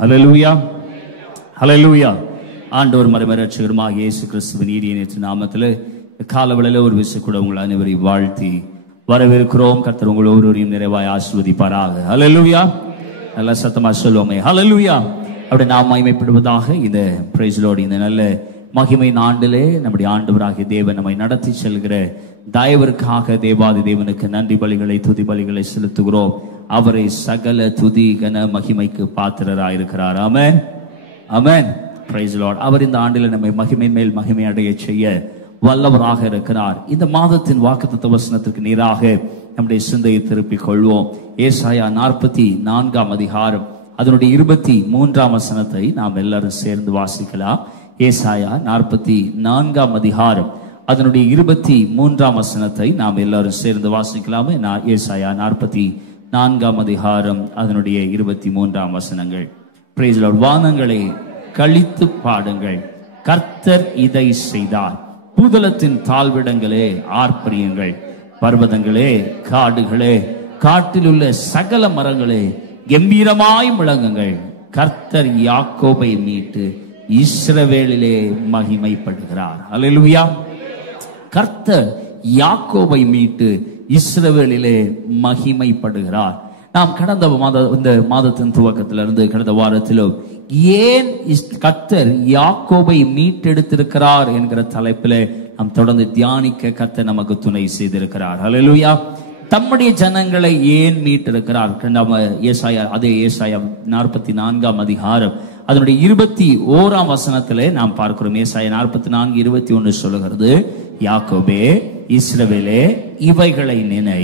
ஹல்லேலூயா, ஹல்லேலூயா. ஆண்டவர் மறைமரட்சகருமாக இயேசு கிறிஸ்துவின் நீதிய நேற்று நாமத்தில் காலவெளியில் ஒரு விஷயம் கூட உங்களை அனைவரையும் வாழ்த்தி வரவேற்கிறோம். கர்த்தர் உங்கள் ஒவ்வொருவரையும் நிறைவாய் ஆசீர்வதிப்பாராக. ஹல்லேலூயா. நல்ல சத்தமா சொல்லுவோமே ஹல்லேலூயா. அப்படி நாம் மகிமைப்படுவதாக இந்த பிரைஸ் லார்ட், இந்த நல்ல மகிமை ஆண்டிலே நம்முடைய ஆண்டவராகிய தேவன் நம்மை நடத்தி செல்கிற தயவிற்காக தேவாதி தேவனுக்கு நன்றி பலிகளை துதி பலிகளை செலுத்துகிறோம். அவரை சகல துதி கன மகிமைக்கு பாத்திரராயிருக்கிறார். ஆமென், ஆமென். Price Lord. அவர் இந்த ஆண்டில் நம்மை மகிமை மேல் மகிமை அடைய செய்ய வல்லவராக இருக்கிறார். இந்த மாதத்தின் வாக்குத்தத்த வசனத்திற்கு நேராக நம்முடைய சிந்தையை திருப்பிக் கொள்வோம். ஏசாயா 44 அதிகாரம் அதனுடைய 23 வசனத்தை நாம் எல்லாரும் சேர்ந்து வாசிக்கலாம். ஏசாயா 44 அதிகாரம் அதனுடைய 23 வசனத்தை நாம் எல்லாரும் சேர்ந்து வாசிக்கலாமே. ஏசாயா 44 அதிகாரம் அதனுடைய 23 வசனங்கள். Praise Lord. வானங்களை கழித்து பாடுங்கள், கர்த்தர் இதை செய்தார். பூதலத்தின் தாழ்விடங்களே ஆர்ப்பரியுங்கள், பர்வதங்களே காடுகளே காட்டில் உள்ள சகல மரங்களே கம்பீரமாய் முழங்குங்கள். கர்த்தர் யாக்கோபை மீட்டு இஸ்ரவேலிலே மகிமைப்படுகிறார். அல்லேலூயா. கர்த்தர் யாக்கோபை மீட்டு இஸ்ரவேலிலே மகிமைப்படுகிறார். நாம் கடந்த இந்த மாதத்தின் துவக்கத்திலிருந்து கடந்த வாரத்திலும் ஏன் கர்த்தர் யாக்கோபை மீட்டெடுத்திருக்கிறார் என்கிற தலைப்பிலே நாம் தொடர்ந்து தியானிக்க கர்த்தர் நமக்கு துணை செய்திருக்கிறார். ஹல்லேலூயா. தம்முடைய ஜனங்களை ஏன் மீட்டெடுக்கிறார்? அதே ஏசாயா 44 அதிகாரம் அதனுடைய 21 வசனத்திலே நாம் பார்க்கிறோம். ஏசாயா 44:21 சொல்லுகிறது, யாக்கோபே இஸ்ரவேலே இவைகளை நினை,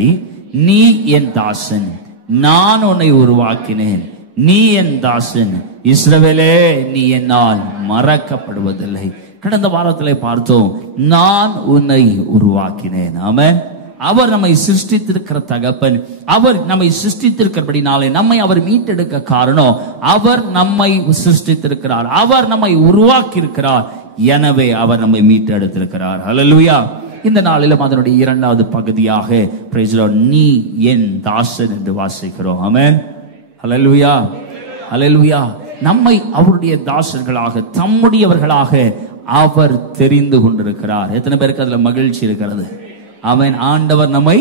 நீ என் தாசன், நான் உன்னை உருவாக்கினேன். நீ என் தாசன் இஸ்ரவேலே, நீ என்னால் மறக்கப்படுவதில்லை. கடந்த வாரத்திலே பார்த்தோம், நான் உன்னை உருவாக்கினேன். ஆமென். அவர் நம்மை சிருஷ்டித்திருக்கிற தகப்பன். அவர் நம்மை சிருஷ்டித்திருக்கிறபடினாலே நம்மை அவர் மீட்டெடுக்க காரணம், அவர் நம்மை சிருஷ்டித்திருக்கிறார், அவர் நம்மை உருவாக்கி இருக்கிறார். எனவே அவர் நம்மை மீட்டெடுத்திருக்கிறார். ஹல்லேலூயா. இந்த நாளிலும் அதனுடைய 2வது பகுதியாக பிரைஸ் லார்ட், நீ என் தாசன் என்று வாசிக்கிறோம். ஆமென். ஹல்லேலூயா, ஹல்லேலூயா. நம்மை அவருடைய தாசர்களாக, தம்முடையவர்களாக அவர் தெரிந்து கொண்டிருக்கிறார். எத்தனை பேருக்கு அதுல மகிழ்ச்சி இருக்கிறது? ஆமென். ஆண்டவர் நம்மை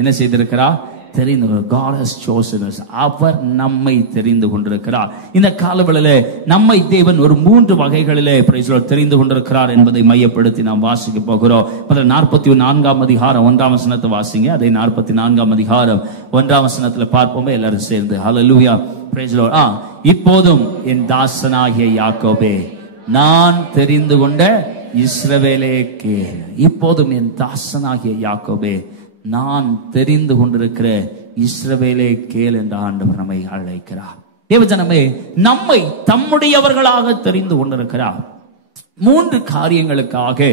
என்ன செய்திருக்கிறார்? தெரிந்து. God has chosen us. அவர் நம்மை தெரிந்து கொண்டிருக்கிறார். இந்த காலவெளியிலே நம்மை தேவன் ஒரு 3 வகைகளிலே பிரைஸ் லார்ட் தெரிந்து கொண்டிருக்கிறார் என்பதை மையப்படுத்தி நாம் வாசிக்க போகிறோம். முதல்ல 44 அதிகாரம் 1 வசனத்தை வாசிங்க. அதே 44 அதிகாரம் 1 வசனத்துல பார்ப்போமே எல்லாரும் சேர்ந்து. ஹல்லேலூயா. Praise Lord. இப்போதும் என் தாசனாகிய யாக்கோபே, நான் தெரிந்து கொண்ட இஸ்ரவேலே கேள். இப்போதும் என் தாசனாகிய யாக்கோபே, நான் தெரிந்து கொண்டிருக்கிற இஸ்ரவேலே கேள் என்ற ஆண்டவர் நம்மை அழைக்கிறார். தேவஜனமே, நம்மை தம்முடையவர்களாக தெரிந்து கொண்டிருக்கிறார். 3 காரியங்களுக்காக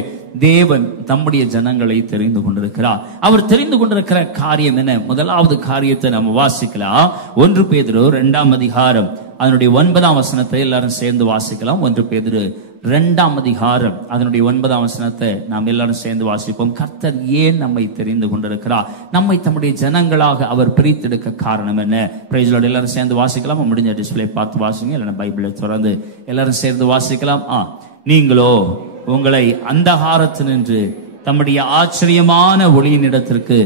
தேவன் தம்முடைய ஜனங்களை தெரிந்து கொண்டிருக்கிறார். அவர் தெரிந்து கொண்டிருக்கிற காரியம் என்ன? முதலாவது காரியத்தை நம்ம வாசிக்கலாம். 1 பேதுரு 2ஆம் அதிகாரம் அதனுடைய 9ஆம் வசனத்தை எல்லாரும் சேர்ந்து வாசிக்கலாம். 1 பேதுரு 2ஆம் அதிகாரம் அதனுடைய 9ஆம் வசனத்தை நாம் எல்லாரும் சேர்ந்து வாசிப்போம். கர்த்தர் ஏன் நம்மை தெரிந்து கொண்டிருக்கிறார்? நம்மை தம்முடைய ஜனங்களாக அவர் பிரித்தெடுக்க காரணம் என்ன? Price the Lord. எல்லாரும் சேர்ந்து வாசிக்கலாம். முடிஞ்ச டிஸ்பிளே பார்த்து வாசிங்க, இல்லைன்னா பைபிளை திறந்து எல்லாரும் சேர்ந்து வாசிக்கலாம். நீங்களோ உங்களை அந்தகாரத்தினின்று தம்முடைய ஆச்சரியமான ஒளியினிடத்திற்கு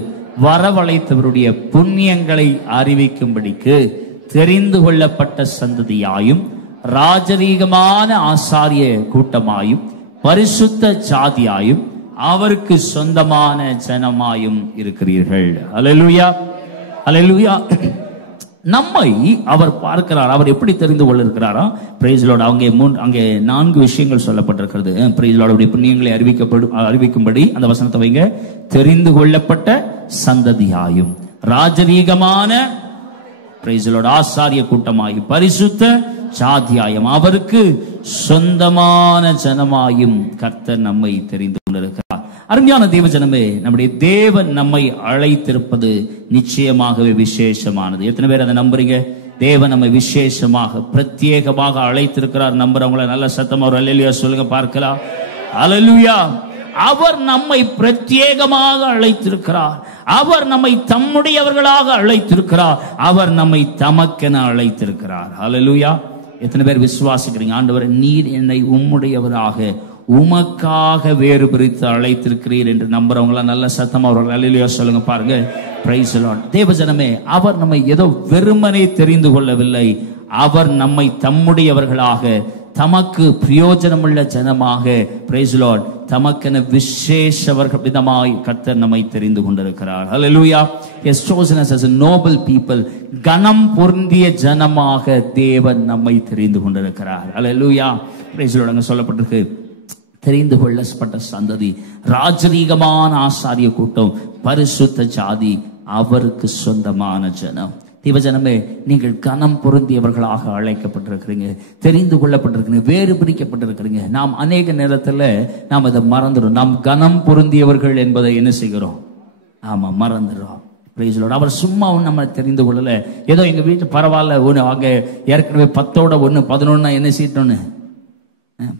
வரவழைத்தவருடைய புண்ணியங்களை அறிவிக்கும்படிக்கு தெரிந்து கொள்ளப்பட்ட சந்ததியாயும் ராஜரீகமான ஆசாரிய கூட்டமாயும் பரிசுத்த ஜாதியாயும் அவருக்கு சொந்தமான ஜனமாயும் இருக்கிறீர்கள். அல்லேலூயா, அல்லேலூயா. நம்மை அவர் பார்க்கிறார். அவர் எப்படி தெரிந்து கொள்ளிருக்கிறாரா? Price the Lord. அங்கே 4 விஷயங்கள் சொல்லப்பட்டிருக்கிறது. Price the Lord. புண்ணியங்களை அறிவிக்கும்படி அந்த வசனத்தை வைங்க. தெரிந்து கொள்ளப்பட்ட சந்ததியாயும் ராஜரீகமான பிரைஸ் தி லார்ட் ஆசாரிய கூட்டமாயும் பரிசுத்த ஜாதியாயும் அவருக்கு சொந்தமான ஜனமாயும் கர்த்தர் நம்மை தெரிந்து கொண்டிருக்கிறார். அருமையான தேவ ஜனமே, நம்முடைய தேவன் நம்மை அழைத்திருப்பது நிச்சயமாகவே விசேஷமானது. எத்தனை பேர் அதை நம்புறீங்க? தேவன் நம்மை விசேஷமாக பிரத்யேகமாக அழைத்திருக்கிறார். நம்புறவங்கள நல்ல சத்தமா ஒரு அல்லேலூயா சொல்லுங்க பார்க்கலாம். அல்லேலூயா. அவர் நம்மை பிரத்யேகமாக அழைத்திருக்கிறார். அவர் நம்மை தம்முடையவர்களாக அழைத்திருக்கிறார். அவர் நம்மை தமக்கென அழைத்திருக்கிறார். அல்லேலூயா. எத்தனை பேர் விசுவாசிக்கிறீங்க? ஆண்டவரே, நீர் என்னை உம்முடையவராக உமக்காக வேறு பிரித்து அழைத்திருக்கிறீர் என்று நம்புறவங்களா நல்ல சத்தமா அவர்கள் அல்லேலூயா சொல்லுங்க பாருங்க. Price the Lord. தேவஜனமே, அவர் நம்மை ஏதோ வெறுமனே தெரிந்து கொள்ளவில்லை. அவர் நம்மை தம்முடையவர்களாக தமக்கு பிரயோஜனமுள்ள ஜனமாக பிரைஸ் தி லார்ட் தமக்கென விசேஷவர்கள் விதமாய் கர்த்தர் நம்மை தெரிந்து கொண்டிருக்கிறார். அல்லேலூயா. He has chosen us as a noble people. கனம் பொருந்திய ஜனமாக தேவன் நம்மை தெரிந்து கொண்டிருக்கிறார். அல்லேலூயா. Praise the Lord. அங்க சொல்லப்பட்டிருக்கு, தெரிந்து கொள்ளப்பட்ட சந்ததி, ராஜரீகமான ஆசாரிய கூட்டம், பரிசுத்த ஜாதி, அவருக்கு சொந்தமான ஜனம். தேவஜனமே, நீங்கள் கனம் பொருந்தியவர்களாக அழைக்கப்பட்டிருக்கிறீங்க, தெரிந்து கொள்ளப்பட்டிருக்கிறீங்க, வேறு பிரிக்கப்பட்டிருக்கிறீங்க. நாம் அநேக நேரத்தில் நாம் அதை மறந்துடும். நாம் கனம் பொருந்தியவர்கள் என்பதை என்ன செய்கிறோம்? ஆமா, மறந்துடுறோம். Price the Lord. அவர் சும்மா நம்ம தெரிந்து கொள்ளல. ஏதோ எங்க வீட்டு பரவாயில்ல, ஒன்று அங்கே ஏற்கனவே 10ஓட 1 11 என்ன சீட்டோன்னு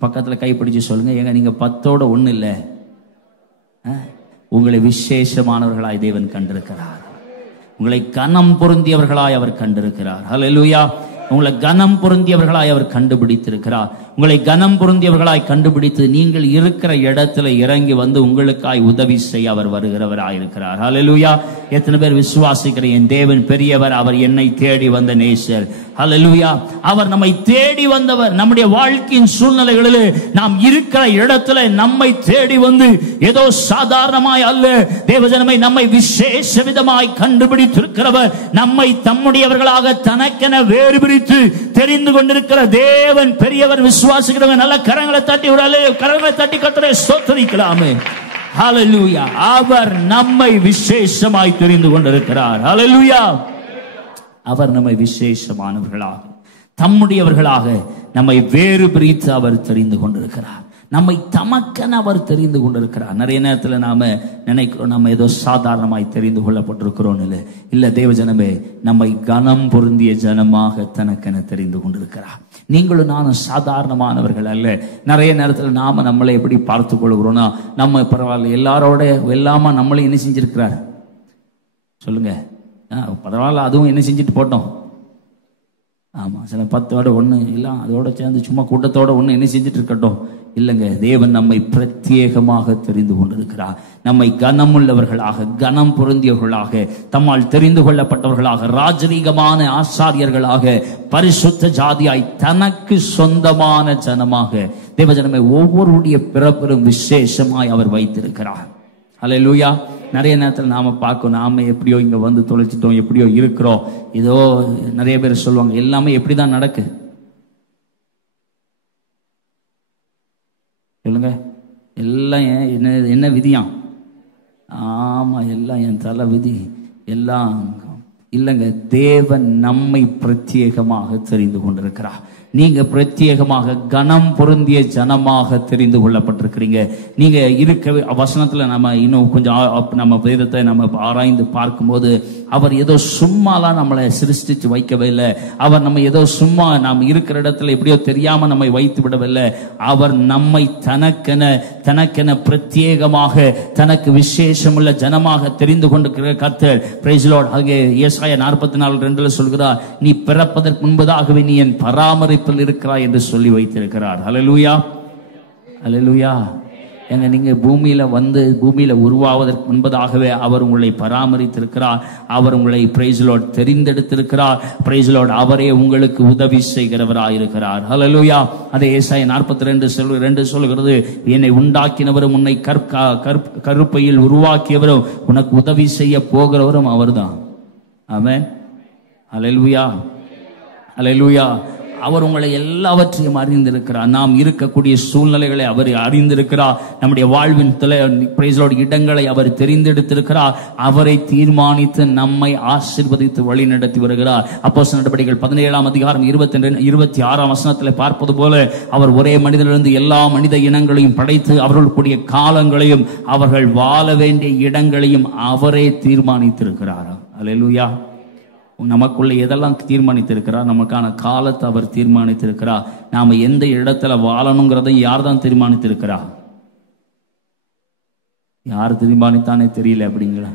பக்கத்துல கைப்பிடிச்சு சொல்லுங்க, ஏங்க நீங்க 10ஓட 1 இல்லை, உங்களை விசேஷமானவர்களாய் தேவன் கண்டிருக்கிறார். உங்களை கனம் பொருந்தியவர்களாய் அவர் கண்டிருக்கிறார். ஹல்லேலூயா. உங்களை கனம் பொருந்தியவர்களாய் அவர் கண்டுபிடித்திருக்கிறார். உங்களை கனம் பொருந்தியவர்களாய் கண்டுபிடித்து நீங்கள் இருக்கிற இடத்துல இறங்கி வந்து உங்களுக்காய் உதவி செய்ய அவர் வருகிறவராயிருக்கிறார். ஹல்லேலூயா. எத்தனை பேர் விசுவாசிக்கிறீங்க? என் தேவன் பெரியவர், அவர் என்னை தேடி வந்த நேசர். ஹல்லேலூயா. அவர் நம்மை தேடி வந்தவர். நம்முடைய வாழ்க்கையின் சூழ்நிலைகளில் நாம் இருக்கிற இடத்துல நம்மை தேடி வந்து ஏதோ சாதாரணமாய் அல்ல, தேவஜனமே, நம்மை விசேஷ விதமாய் கண்டுபிடித்திருக்கிறவர், நம்மை தம்முடையவர்களாக தனக்கென வேறு பிரித்து தெரிந்து கொண்டிருக்கிற தேவன் பெரியவர். விசுவாசிக்கிறவங்க நல்ல கரங்களை தட்டி கர்த்தரை ஸ்தோத்திரிக்கலாமே. ஹல்லேலூயா. அவர் நம்மை விசேஷமாய் தெரிந்து கொண்டிருக்கிறார். ஹல்லேலூயா. அவர் நம்மை விசேஷமானவர்களாக தம்முடையவர்களாக நம்மை வேறு பிரித்து அவர் தெரிந்து கொண்டிருக்கிறார். நம்மை தமக்கென அவர் தெரிந்து கொண்டிருக்கிறார். நிறைய நேரத்தில் நாம நினைக்கிறோம் நம்ம ஏதோ சாதாரணமாய் தெரிந்து கொள்ளப்பட்டிருக்கிறோம். இல்ல தேவஜனமே, நம்மை கனம் பொருந்திய ஜனமாக தனக்கென தெரிந்து கொண்டிருக்கிறார். நீங்களும் நானும் சாதாரணமானவர்கள் அல்ல. நிறைய நேரத்தில் நாம நம்மளை எப்படி பார்த்து கொள்கிறோம்னா, நம்ம பரவாயில்ல, எல்லாரோட எல்லாமா நம்மளை என்ன செஞ்சிருக்கிறார் சொல்லுங்க, பரவாயில்ல, அதுவும் என்ன செஞ்சுட்டு போட்டோம். ஆமா, சில 10ஓட 1 எல்லாம் அதோட சேர்ந்து சும்மா கூட்டத்தோட 1 என்ன செஞ்சுட்டு இருக்கட்டும். இல்லைங்க, தேவன் நம்மை பிரத்யேகமாக தெரிந்து கொண்டிருக்கிறார். நம்மை கனமுள்ளவர்களாக, கனம் பொருந்தியவர்களாக, தம்மால் தெரிந்து கொள்ளப்பட்டவர்களாக, ராஜரீகமான ஆசாரியர்களாக, பரிசுத்த ஜாதியாய், தனக்கு சொந்தமான ஜனமாக தேவஜனமே ஒவ்வொருடைய பிறப்பிலும் விசேஷமாய் அவர் வைத்திருக்கிறார். அல்லேலூயா. நிறைய நேரத்தில் நாம பார்க்கணும், நாம எப்படியோ இங்க வந்து தொலைச்சிட்டோம், எப்படியோ இருக்கிறோம். ஏதோ நிறைய பேர் சொல்லுவாங்க, எல்லாமே எப்படிதான் நடக்கு சொல்லுங்க, எல்லாம் என்ன என்ன விதியாம்? ஆமா, எல்லாம் என் தலை விதி எல்லாம் இல்லைங்க. தேவன் நம்மை பிரத்யேகமாக தெரிந்து கொண்டிருக்கிறார். நீங்க பிரத்யேகமாக கனம் பொருந்திய ஜனமாக தெரிந்து கொள்ளப்பட்டிருக்கிறீங்க. நீங்க இருக்க வசனத்துல நம்ம இன்னும் கொஞ்சம் நம்ம வேதத்தை நம்ம ஆராய்ந்து பார்க்கும்போது, அவர் ஏதோ சும்மாலாம் நம்மளை சிருஷ்டிச்சு வைக்கவே இல்லை. அவர் நம்ம ஏதோ சும்மா நாம் இருக்கிற இடத்துல எப்படியோ தெரியாம நம்மை வைத்து விடவில்லை. அவர் நம்மை தனக்கென பிரத்யேகமாக தனக்கு விசேஷமுள்ள ஜனமாக தெரிந்து கொண்டிருக்கிற கர்த்தர். Praise Lord. அங்கே ஏசாயா 44:2 சொல்கிறார், நீ பிறப்பதற்கு முன்பதாகவே நீ என் பராமரிப்பில் இருக்கிறாய் என்று சொல்லி வைத்திருக்கிறார். ஹல்லேலூயா, ஹல்லேலூயா. எங்க நீங்க பூமியில உருவாவதற்கு முன்பதாகவே அவர் உங்களை பராமரித்திருக்கிறார். அவர் உங்களை பிரைஸ் லார்ட் தெரிந்தெடுத்திருக்கிறார். Praise Lord. அவரே உங்களுக்கு உதவி செய்கிறவராயிருக்கிறார். ஹல்லேலூயா. அதே ஏசாயா 42:2 சொல்கிறது, என்னை உண்டாக்கினவரும் உன்னை கருப்பையில் உருவாக்கியவரும் உனக்கு உதவி செய்ய போகிறவரும் அவர்தான். ஆமென். ஹல்லேலூயா, ஹல்லேலூயா. அவர் உங்களை எல்லாவற்றையும் அறிந்திருக்கிறார். நாம் இருக்கக்கூடிய சூழ்நிலைகளை அவர் அறிந்திருக்கிறார். நம்முடைய வாழ்வின் இடங்களை அவர் தெரிந்தெடுத்திருக்கிறார். அவரை தீர்மானித்து நம்மை ஆசீர்வதித்து வழி நடத்தி வருகிறார். அப்போஸ்தலர் நடபடிகள் 17:26 பார்ப்பது போல, அவர் ஒரே மனிதனிலிருந்து எல்லா மனித இனங்களையும் படைத்து அவர்களுடைய காலங்களையும் அவர்கள் வாழ வேண்டிய இடங்களையும் அவரே தீர்மானித்திருக்கிறார். அல்லேலூயா. நமக்குள்ள எதெல்லாம் தீர்மானித்திருக்கிறார்? நமக்கான காலத்தை அவர் தீர்மானித்திருக்கிறார். நாம எந்த இடத்துல வாழணுங்கிறதை யார் தான் தீர்மானித்திருக்கிறா? யார் தீர்மானித்தானே தெரியல. அப்படிங்களா?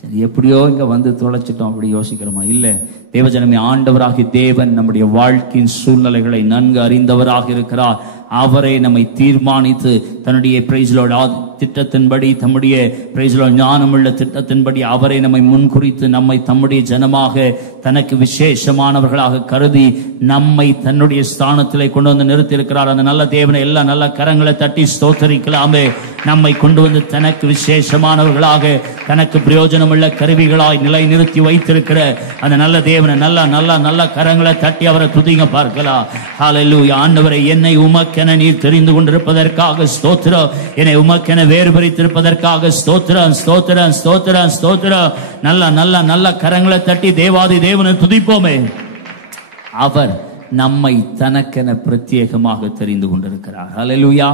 சரி, எப்படியோ இங்க வந்து தொலைச்சிட்டோம் அப்படி யோசிக்கிறோமா? இல்ல. தேவஜனமே, ஆண்டவராகிய தேவன் நம்முடைய வாழ்க்கையின் சூழ்நிலைகளை நன்கு அறிந்தவராக இருக்கிறார். அவரை நம்மை தீர்மானித்து தன்னுடைய திட்டத்தின்படி, தம்முடைய ஞானமுள்ள திட்டத்தின்படி அவரை நம்மை முன்குறித்து நம்மை தம்முடைய ஜனமாக தனக்கு விசேஷமானவர்களாக கருதி நம்மை தன்னுடைய ஸ்தானத்திலே கொண்டு வந்து நிறுத்தி இருக்கிறார். அந்த நல்ல தேவனை எல்லா நல்ல கரங்களை தட்டி ஸ்தோத்தரிக்கலாமே. நம்மை கொண்டு வந்து தனக்கு விசேஷமானவர்களாக, தனக்கு பிரயோஜனமுள்ள கருவிகளாய் நிலை நிறுத்தி வைத்திருக்கிற அந்த நல்ல தேவனை நல்ல கரங்களை தட்டி அவரை துதிங்க பார்க்கலாம். ஹல்லேலூயா. ஆண்டவரே, என்னை உமக்கென நீர் தெரிந்து கொண்டிருப்பதற்காக ஸ்தோத்திரம். என்னை உமக்கென வேறு பிரித்திருப்பதற்காக ஸ்தோத்திரம், ஸ்தோத்திரம், ஸ்தோத்திரம், ஸ்தோத்திரம். நல்ல கரங்களை தட்டி தேவாதி தேவனை துதிப்போமே. அவர் நம்மை தனக்கென பிரத்யேகமாக தெரிந்து கொண்டிருக்கிறார். ஹல்லேலூயா,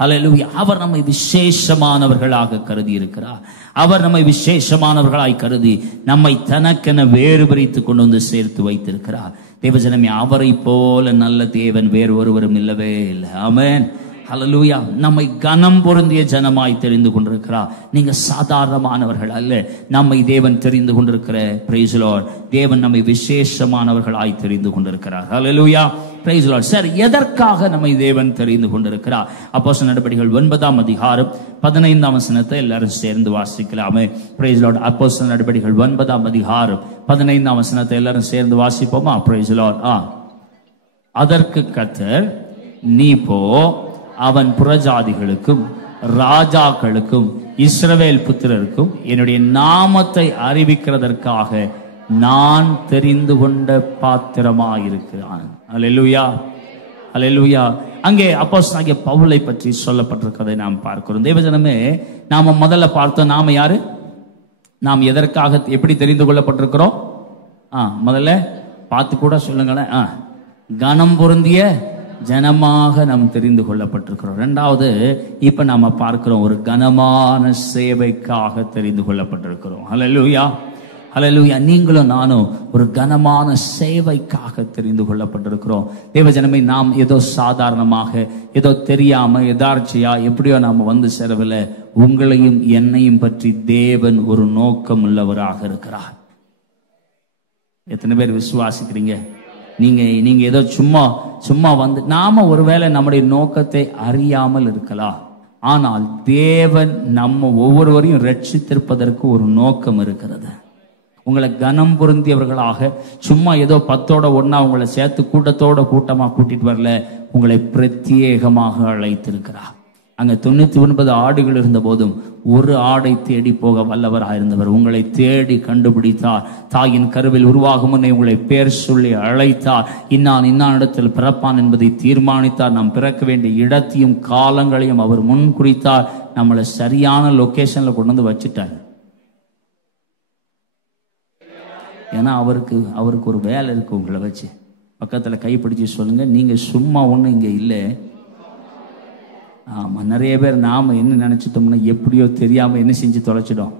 ஹல்லேலூயா. அவர் நம்மை விசேஷமானவர்களாக கருதி இருக்கிறார். அவர் நம்மை விசேஷமானவர்களாய் கருதி நம்மை தனக்கென வேறு பிரித்து கொண்டு வந்து சேர்த்து வைத்திருக்கிறார். தேவஜனமே, அவரை போல நல்ல தேவன் வேறு ஒருவரும் இல்லவே இல்லை. ஆமென். ஹல்லேலூயா. நம்மை கனம் பொருந்திய ஜனமாய் தெரிந்து கொண்டிருக்கிறார். நீங்க சாதாரணமானவர்கள் அல்ல. நம்மை தேவன் தெரிந்து கொண்டிருக்கிற பிரைஸ் லார்ட். தேவன் நம்மை விசேஷமானவர்களாய் தெரிந்து கொண்டிருக்கிறார். ஹல்லேலூயா, பிரைஸ் லார்ட். சரி, எதற்காக நம்மை தேவன் தெரிந்து கொண்டிருக்கிறார்? அப்போஸ்தலர் நடபடிகள் 9:15 எல்லாரும் சேர்ந்து வாசிக்கலாமே. Price Lord. அப்போஸ்தலர் நடபடிகள் 9:15 எல்லாரும் சேர்ந்து வாசிப்போமா? Price Lord. அதற்கு கர்த்தர், நீ போ, அவன் புறஜாதிகளுக்கும் ராஜாக்களுக்கும் இஸ்ரவேல் புத்திரருக்கும் என்னுடைய நாமத்தை அறிவிக்கிறதற்காக நான் தெரிந்து கொண்ட பாத்திரமாயிருக்கிறான். அல்லேலூயா, அல்லேலூயா. அங்கே அப்போஸ்தலனாகிய பவுலை பற்றி சொல்லப்பட்டிருக்கிறதை நாம் பார்க்கிறோம். தேவஜனமே, நாம முதல்ல பார்த்தோம், நாம யாரு? நாம் எதற்காக எப்படி தெரிந்து கொள்ளப்பட்டிருக்கிறோம்? முதல்ல பார்த்து கூட சொல்லுங்களேன். கனம் பொருந்திய ஜனமாக நாம் தெரிந்து கொள்ளப்பட்டிருக்கிறோம். இரண்டாவது, இப்ப நாம பார்க்கிறோம், ஒரு கனமான சேவைக்காக தெரிந்து கொள்ளப்பட்டிருக்கிறோம். ஹல்லேலூயா, ஹல்லேலூயா. நீங்களும் நானும் ஒரு கனமான சேவைக்காக தெரிந்து கொள்ளப்பட்டிருக்கிறோம். தேவஜனமே, நாம் ஏதோ சாதாரணமாக, ஏதோ தெரியாம, எதார்ச்சியா எப்படியோ நாம வந்து சேரவில்லை. உங்களையும் என்னையும் பற்றி தேவன் ஒரு நோக்கம் உள்ளவராக இருக்கிறார். எத்தனை பேர் விசுவாசிக்கிறீங்க? நீங்க ஏதோ சும்மா வந்து, நாம ஒருவேளை நம்முடைய நோக்கத்தை அறியாமல் இருக்கலாம். ஆனால் தேவன் நம்ம ஒவ்வொருவரையும் ரட்சித்திருப்பதற்கு ஒரு நோக்கம் இருக்கிறது. உங்களை கனம் பொருந்தியவர்களாக சும்மா ஏதோ 10ஓட 1 உங்களை சேர்த்து கூட்டமா கூட்டிட்டு வரல. உங்களை பிரத்யேகமாக அழைத்திருக்கிறார். அங்க 99 ஆடுகள் இருந்த போதும் ஒரு ஆடை தேடி போக வல்லவராயிருந்தவர் உங்களை தேடி கண்டுபிடித்தார். தாயின் கருவில் உருவாகும் முன்னே உங்களை பேர் சொல்லி அழைத்தார். இன்னான் இடத்தில் பிறப்பான் என்பதை தீர்மானித்தார். நாம் பிறக்க வேண்டிய இடத்தையும் காலங்களையும் அவர் முன் குறித்தார். நம்மளை சரியான லொகேஷன்ல கொண்டு வந்து வச்சுட்டார். ஏன்னா அவருக்கு ஒரு வேலை இருக்கு உங்களை வச்சு. பக்கத்தில் கைப்பிடிச்சு சொல்லுங்க, நீங்க சும்மா ஒன்றும் இங்கே இல்லை. ஆமாம், நிறைய பேர் நாம் என்ன நினச்சிட்டோம்னா எப்படியோ தெரியாமல் என்ன செஞ்சு தொலைச்சிடும்.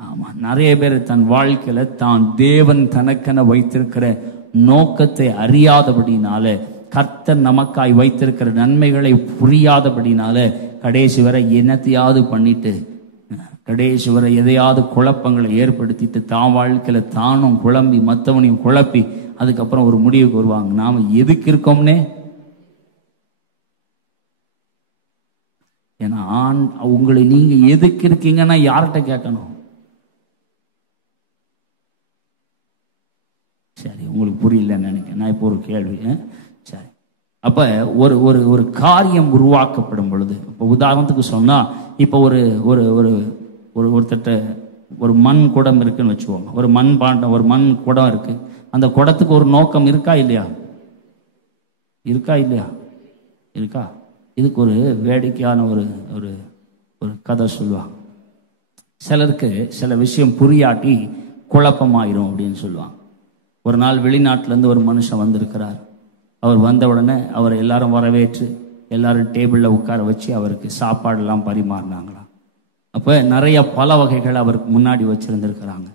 ஆமாம், நிறைய பேர் தன் வாழ்க்கையில் தான் தேவன் தனக்கென வைத்திருக்கிற நோக்கத்தை அறியாதபடினால, கர்த்தர் நமக்காய் வைத்திருக்கிற நன்மைகளை புரியாதபடினால கடைசி வரை என்னத்தையாவது பண்ணிட்டு, கடைசி வரை எதையாவது குழப்பங்களை ஏற்படுத்திட்டு தான் வாழ்க்கையில் தானும் குழம்பி மற்றவனையும் குழப்பி அதுக்கப்புறம் ஒரு முடிவுக்கு வருவாங்க, நாம் எதுக்கு இருக்கோம்னே. ஏன்னா உங்களை நீங்க எதுக்கு இருக்கீங்கன்னா யார்கிட்ட கேட்கணும்? சரி, உங்களுக்கு புரியலன்னு நினைக்கிறேன். நான் இப்போ ஒரு கேள்வி. சரி, அப்ப ஒரு ஒரு ஒரு காரியம் உருவாக்கப்படும் பொழுது, இப்போ உதாரணத்துக்கு சொன்னா, இப்போ ஒரு ஒரு ஒரு ஒருத்தட்ட ஒரு மண் குடம் இருக்குன்னு வச்சுக்கோங்க. ஒரு மண் பாண்டம், ஒரு மண் குடம் இருக்கு. அந்த குடத்துக்கு ஒரு நோக்கம் இருக்கா இல்லையா? இருக்கா இல்லையா? இருக்கா? இதுக்கு ஒரு வேடிக்கையான ஒரு ஒரு ஒரு கதை சொல்லுவாங்க. சிலருக்கு சில விஷயம் புரியாட்டி குழப்பமாயிரும் அப்படின்னு சொல்லுவாங்க. ஒரு நாள் வெளிநாட்டிலேருந்து ஒரு மனுஷன் வந்திருக்கிறார். அவர் வந்த உடனே அவர் எல்லாரும் வரவேற்று எல்லாரும் டேபிளில் உட்கார வச்சு அவருக்கு சாப்பாடெல்லாம் பரிமாறினாங்களாம். அப்போ நிறைய பல வகைகள் அவருக்கு முன்னாடி வச்சுருந்துருக்கிறாங்க.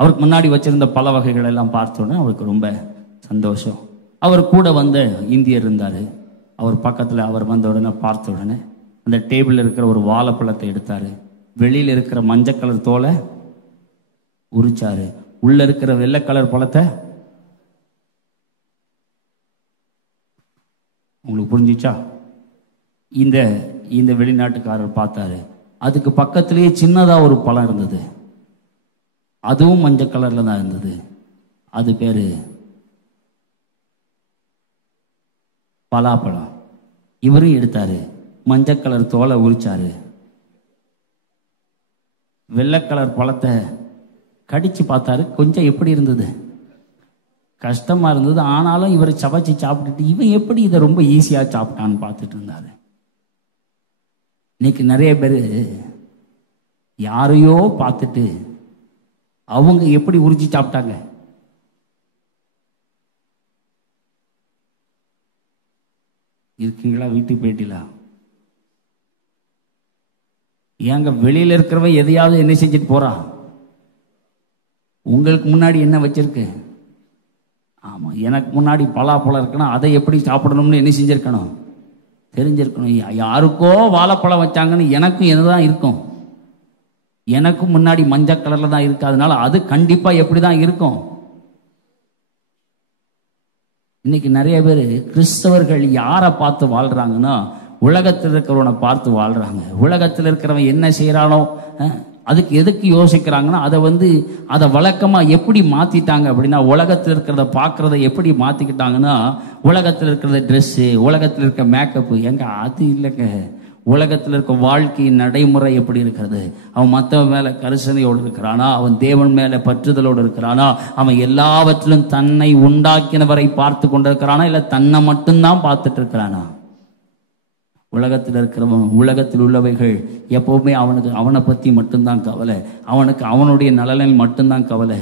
அவருக்கு முன்னாடி வச்சிருந்த பல வகைகள் எல்லாம் பார்த்தோன்னே அவருக்கு ரொம்ப சந்தோஷம். அவர் கூட வந்த இந்தியர் இருந்தார். அவர் பக்கத்தில் அவர் வந்த உடனே பார்த்த உடனே அந்த டேபிளில் இருக்கிற ஒரு வாழைப்பழத்தை எடுத்தார். வெளியில் இருக்கிற மஞ்சள் கலர் தோலை உரிச்சாரு. உள்ள இருக்கிற வெள்ளை கலர் பழத்தை, உங்களுக்கு புரிஞ்சிச்சா? இந்த இந்த வெளிநாட்டுக்காரர் பார்த்தாரு. அதுக்கு பக்கத்திலேயே சின்னதா ஒரு பழம் இருந்தது. அதுவும் மஞ்சள் கலர்ல தான் இருந்தது. அது பேரு பலாப்பழம். இவரும் எடுத்தாரு, மஞ்சள் கலர் தோலை உரிச்சாரு. வெள்ளை கலர் பழத்தை கடிச்சு பார்த்தாரு. கொஞ்சம் எப்படி இருந்தது? கஷ்டமா இருந்தது. ஆனாலும் இவர் சமைச்சு சாப்பிட்டுட்டு இவன் எப்படி இதை ரொம்ப ஈஸியா சாப்பிட்டான்னு பார்த்துட்டு இருந்தாரு. இன்னைக்கு நிறைய பேர் யாரையோ பார்த்துட்டு அவங்க எப்படி உரிச்சு சாப்பிட்டாங்க. இருக்கீங்களா? வீட்டுக்கு போயிட்டீங்களா? ஏங்க வெளியில இருக்கிறவன் எதையாவது என்ன செஞ்சுட்டு போறா? உங்களுக்கு முன்னாடி என்ன வச்சிருக்கு? ஆமா, எனக்கு முன்னாடி பலாப்பழம் இருக்குன்னா அதை எப்படி சாப்பிடணும்னு என்ன செஞ்சிருக்கணும்? தெரிஞ்சிருக்கணும். யாருக்கோ வாழைப்பழம் வச்சாங்கன்னு எனக்கும் என்னதான் இருக்கும்? எனக்கும் முன்னாடி மஞ்சள் கலர்ல தான் இருக்கு. அதனால அது கண்டிப்பா எப்படிதான் இருக்கும். இன்னைக்கு நிறைய பேர் கிறிஸ்தவர்கள் யாரை பார்த்து வாழ்றாங்கன்னா, உலகத்தில் இருக்கிறவனை பார்த்து வாழ்றாங்க. உலகத்தில் இருக்கிறவன் என்ன செய்யறானோ அதுக்கு எதுக்கு யோசிக்கிறாங்கன்னா, அதை வழக்கமா எப்படி மாத்திட்டாங்க அப்படின்னா, உலகத்தில் இருக்கிறத பார்க்கறத எப்படி மாத்திக்கிட்டாங்கன்னா, உலகத்தில் இருக்கிறத ட்ரெஸ்ஸு, உலகத்தில் இருக்க மேக்கப்பு. எங்க அது இல்லைங்க. உலகத்தில் இருக்க வாழ்க்கையின் நடைமுறை எப்படி இருக்கிறது? அவன் மற்றவன் மேல கரிசனையோடு இருக்கிறானா? அவன் தேவன் மேல பற்றுதலோடு இருக்கிறானா? அவன் எல்லாவற்றிலும் தன்னை உண்டாக்கினவரை பார்த்து கொண்டிருக்கிறானா, இல்லை தன்னை மட்டும்தான் பார்த்துட்டு இருக்கிறானா? உலகத்தில் இருக்கிறவன், உலகத்தில் உள்ளவைகள் எப்பவுமே அவனை பற்றி மட்டும்தான் கவலை. அவனுக்கு அவனுடைய நலனில் மட்டும்தான் கவலை.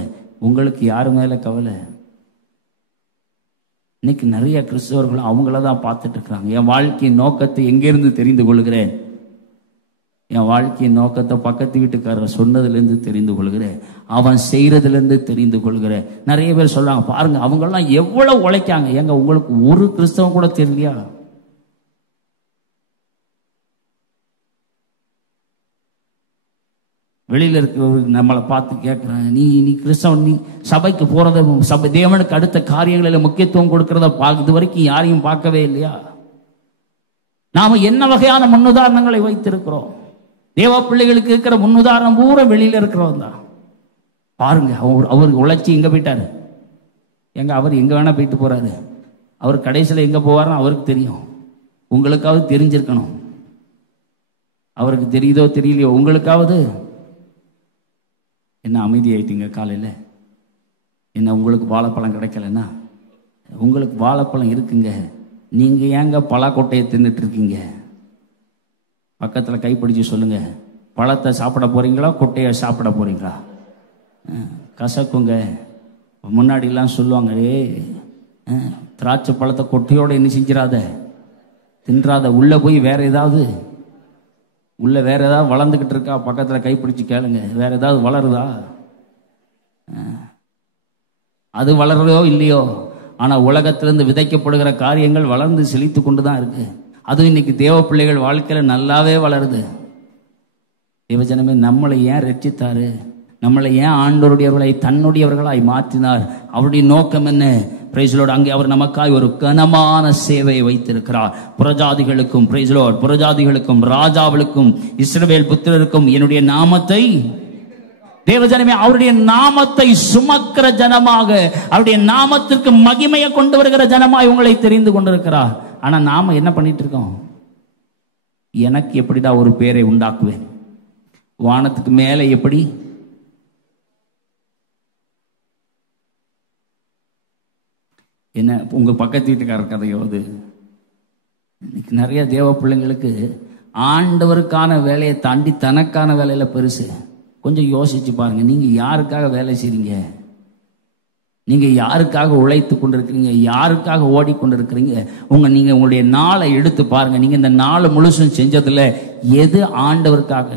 உங்களுக்கு யாரு மேல கவலை? இன்னைக்கு நிறைய கிறிஸ்தவர்கள் அவங்கள தான் பார்த்துட்டு இருக்கிறாங்க. என் வாழ்க்கையின் நோக்கத்தை எங்கிருந்து தெரிந்து கொள்கிறேன்? என் வாழ்க்கையின் நோக்கத்தை பக்கத்து வீட்டுக்காரர் சொன்னதுலேருந்து தெரிந்து கொள்கிறேன். அவன் செய்யறதுலேருந்து தெரிந்து கொள்கிறேன். நிறைய பேர் சொல்றாங்க, பாருங்க அவங்கெல்லாம் எவ்வளவு உழைக்காங்க. ஏங்க உங்களுக்கு ஒரு கிறிஸ்தவம் கூட தெரியலையா? வெளியில இருக்கிறவங்க நம்மளை பார்த்து கேட்கிறாங்க, நீ கிறிஸ்தவன், நீ சபைக்கு போறத, சபை தேவனுக்கு அடுத்த காரியங்களில் முக்கியத்துவம் கொடுக்கறத இது வரைக்கும் யாரையும் பார்க்கவே இல்லையா? நாம என்ன வகையான முன்னுதாரணங்களை வைத்திருக்கிறோம்? தேவ பிள்ளைகளுக்கு இருக்கிற முன்னுதாரணம் பூரா வெளியில இருக்கிறவன் தான். பாருங்க, அவர் உழைச்சி எங்க போயிட்டாரு? எங்க அவர் எங்க வேணா போயிட்டு போறாரு. அவர் கடைசியில் எங்க போவாருன்னு அவருக்கு தெரியும். உங்களுக்காவது தெரிஞ்சிருக்கணும். அவருக்கு தெரியுதோ தெரியலையோ, உங்களுக்காவது. என்ன அமைதியாயிட்டீங்க காலையில்? என்ன உங்களுக்கு வாழைப்பழம் கிடைக்கலன்னா? உங்களுக்கு வாழைப்பழம் இருக்குங்க. நீங்க ஏங்க பலாக்கொட்டையை தின்னுட்டு இருக்கீங்க? பக்கத்தில் கைப்பிடிச்சு சொல்லுங்க, பழத்தை சாப்பிட போறீங்களா, கொட்டையை சாப்பிட போறீங்களா? கசக்குங்க. முன்னாடிலாம் சொல்லுவாங்க, திராட்சை பழத்தை கொட்டையோட என்ன செஞ்சிடாத, தின்றாத. உள்ள போய் வேற ஏதாவது வளர்ந்துக்கிட்டு இருக்கா, பக்கத்துல கைப்பிடிச்சு கேளுங்க, வேற ஏதாவது வளருதா? அது வளர்றதோ இல்லையோ, ஆனா உலகத்திலிருந்து விதைக்கப்படுகிற காரியங்கள் வளர்ந்து செழித்து கொண்டுதான் இருக்கு. அதுவும் இன்னைக்கு தேவ பிள்ளைகள் வாழ்க்கையில நல்லாவே வளருது. தேவஜனமே, நம்மளை ஏன் ரட்சித்தாரு? நம்மளை ஏன் ஆண்டவருடையவர்களை தன்னுடையவர்களாய் மாற்றினார்? அவருடைய நோக்கம் என்ன? பிரைஸ்லோடு அங்கே அவர் நமக்காய் ஒரு கனமான சேவையை வைத்திருக்கிறார். புறஜாதிகளுக்கும், பிரைஸ்லோடு புறஜாதிகளுக்கும், ராஜாவுக்கும், இஸ்ரவேல் புத்திரருக்கும் என்னுடைய நாமத்தை, தேவஜனமே, அவருடைய நாமத்தை சுமக்கிற ஜனமாக, அவருடைய நாமத்திற்கு மகிமையை கொண்டு வருகிற ஜனமாய் உங்களை தெரிந்து கொண்டிருக்கிறார். ஆனா நாம என்ன பண்ணிட்டு இருக்கோம்? எனக்கு எப்படிதான் ஒரு பேரை உண்டாக்குவேன், வானத்துக்கு மேலே எப்படி, என்ன உங்க பக்கத்து வீட்டுக்காரர் கதையோ அது. இன்னைக்கு நிறைய தேவ பிள்ளைங்களுக்கு ஆண்டவருக்கான வேலையை தாண்டி தனக்கான வேலையில பெருசு. கொஞ்சம் யோசிச்சு பாருங்க, நீங்க யாருக்காக வேலை செய்றீங்க? நீங்க யாருக்காக உழைத்து கொண்டிருக்கிறீங்க? யாருக்காக ஓடிக்கொண்டிருக்கிறீங்க? நீங்க உங்களுடைய நாளை எடுத்து பாருங்க. நீங்க இந்த நாள் முழுசும் செஞ்சதுல எது ஆண்டவருக்காக?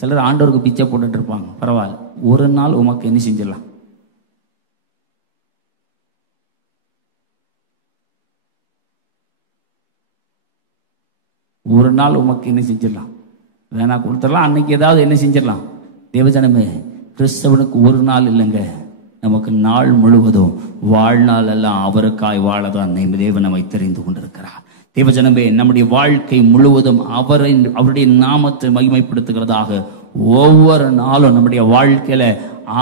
சிலர் ஆண்டவருக்கு பிச்சை போட்டுட்டு இருப்பாங்க, பரவாயில்ல, ஒரு நாள் உமக்கு என்ன செஞ்சிடலாம்? ஒரு நாள் உமக்கு என்ன செஞ்சிடலாம்? வேணா கொடுத்துடலாம், அன்னைக்கு ஏதாவது என்ன செஞ்சிடலாம். தேவஜனமே, கிறிஸ்தவனுக்கு ஒரு நாள் இல்லைங்க, நமக்கு நாள் முழுவதும் வாழ்நாள் எல்லாம் அவருக்காய் வாழதான் தேவன் நம்மை தெரிந்து கொண்டிருக்கிறார். தேவஜனமே, நம்முடைய வாழ்க்கை முழுவதும் அவருடைய நாமத்தை மகிமைப்படுத்துகிறதாக ஒவ்வொரு நாளும் நம்முடைய வாழ்க்கையில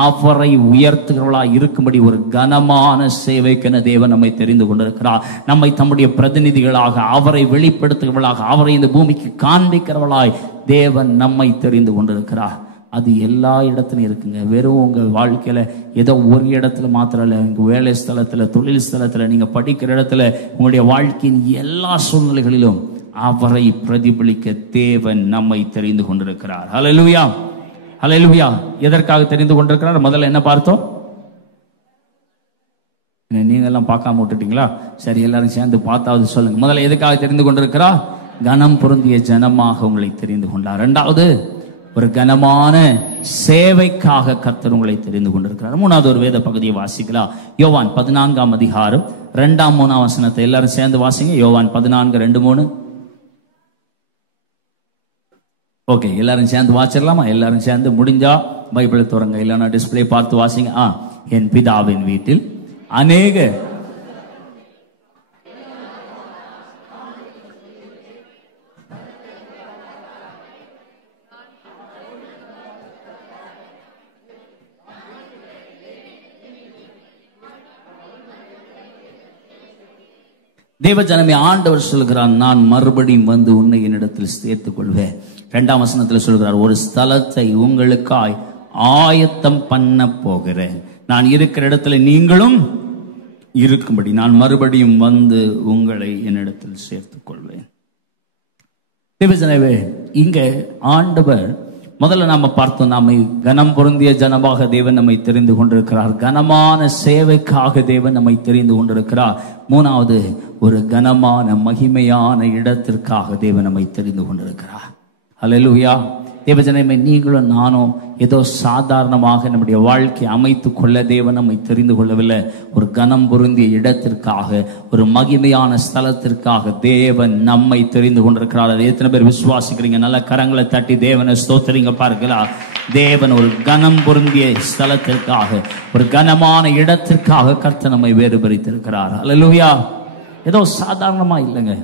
அவரை உயர்த்துகிறவர்களாக இருக்கும்படி ஒரு கனமான சேவைக்கென தேவன் நம்மை தெரிந்து கொண்டிருக்கிறார். நம்மை தம்முடைய பிரதிநிதிகளாக, அவரை வெளிப்படுத்துகிறவர்களாக, அவரை இந்த பூமிக்கு காண்பிக்கிறவர்களாய் தேவன் நம்மை தெரிந்து கொண்டிருக்கிறார். அது எல்லா இடத்துலையும் இருக்குங்க. வெறும் உங்க வாழ்க்கையில ஏதோ ஒரு இடத்துல மாத்திரம் இல்லை, உங்க வேலை ஸ்தலத்துல, தொழில் ஸ்தலத்துல, நீங்க படிக்கிற இடத்துல, உங்களுடைய வாழ்க்கையின் எல்லா சூழ்நிலைகளிலும் அவரை பிரதிபலிக்க தேவன் நம்மை தெரிந்து கொண்டிருக்கிறார். ஹல்லேலூயா, ஹல்லேலூயா. எதற்காக தெரிந்து கொண்டிருக்கிறார்? முதல்ல என்ன பார்த்தோம்? நீங்க எல்லாம் பார்க்காம விட்டுட்டீங்களா? சரி, எல்லாரும் சேர்ந்து பார்த்தாவது சொல்லுங்க. முதல்ல எதுக்காக தெரிந்து கொண்டிருக்கிறார்? கனம் பொருந்திய ஜனமாக உங்களை தெரிந்து கொண்டார். இரண்டாவது, ஒரு கனமான சேவைக்காக கர்த்தர் உங்களை தெரிந்து கொண்டிருக்கிறார். மூணாவது ஒரு வேத பகுதியை வாசிக்கலாம். யோவான் 14ஆம் அதிகாரம் 2ஆம் 3ஆம் வசனத்தை எல்லாரும் சேர்ந்து வாசிங்க. யோவான் 14:2-3. ஓகே, எல்லாரும் சேர்ந்து வாசிடலாமா? எல்லாரும் சேர்ந்து முடிஞ்சா பைபிளை திறங்க, இல்லைன்னா டிஸ்பிளே பார்த்து வாசிங்க. என் பிதாவின் வீட்டில் அநேக தேவஜனமே, ஆண்டவர் சொல்கிறார், நான் மறுபடியும் வந்து உன்னை என்னிடத்தில் சேர்த்துக் கொள்வேன். 2ஆம் வசனத்தில் சொல்கிறார், ஒரு ஸ்தலத்தை உங்களுக்காய் ஆயத்தம் பண்ண போகிறேன். நான் இருக்கிற இடத்துல நீங்களும் இருக்கும்படி நான் மறுபடியும் வந்து உங்களை என்னிடத்தில் சேர்த்துக் கொள்வேன். தேவஜனமே, இங்க ஆண்டவர் முதல்ல நாம பார்த்தோம், நாம கனம் பொருந்திய ஜனமாக தேவன் நம்மை தெரிந்து கொண்டிருக்கிறார். கனமான சேவைக்காக தேவன் நம்மை தெரிந்து கொண்டிருக்கிறார். மூணாவது, ஒரு கனமான மகிமையான இடத்திற்காக தேவன் நம்மை தெரிந்து கொண்டிருக்கிறார். ஹல்லேலூயா. தேவஜனமே, நீங்களும் நானும் ஏதோ சாதாரணமாக நம்முடைய வாழ்க்கையை அமைத்து கொள்ள தேவன் நம்மை தெரிந்து கொள்ளவில்லை. ஒரு கனம் பொருந்திய இடத்திற்காக, ஒரு மகிமையான ஸ்தலத்திற்காக தேவன் நம்மை தெரிந்து கொண்டிருக்கிறார். அது எத்தனை பேர் விசுவாசிக்கிறீங்க? நல்ல கரங்களை தட்டி தேவனை ஸ்தோத்திரிங்க பார்க்கலா. தேவன் ஒரு கனம் பொருந்திய ஸ்தலத்திற்காக, ஒரு கனமான இடத்திற்காக கர்த்தர் நம்மை வேறு பிரித்திருக்கிறார். ஹல்லேலூயா. ஏதோ சாதாரணமா இல்லைங்க.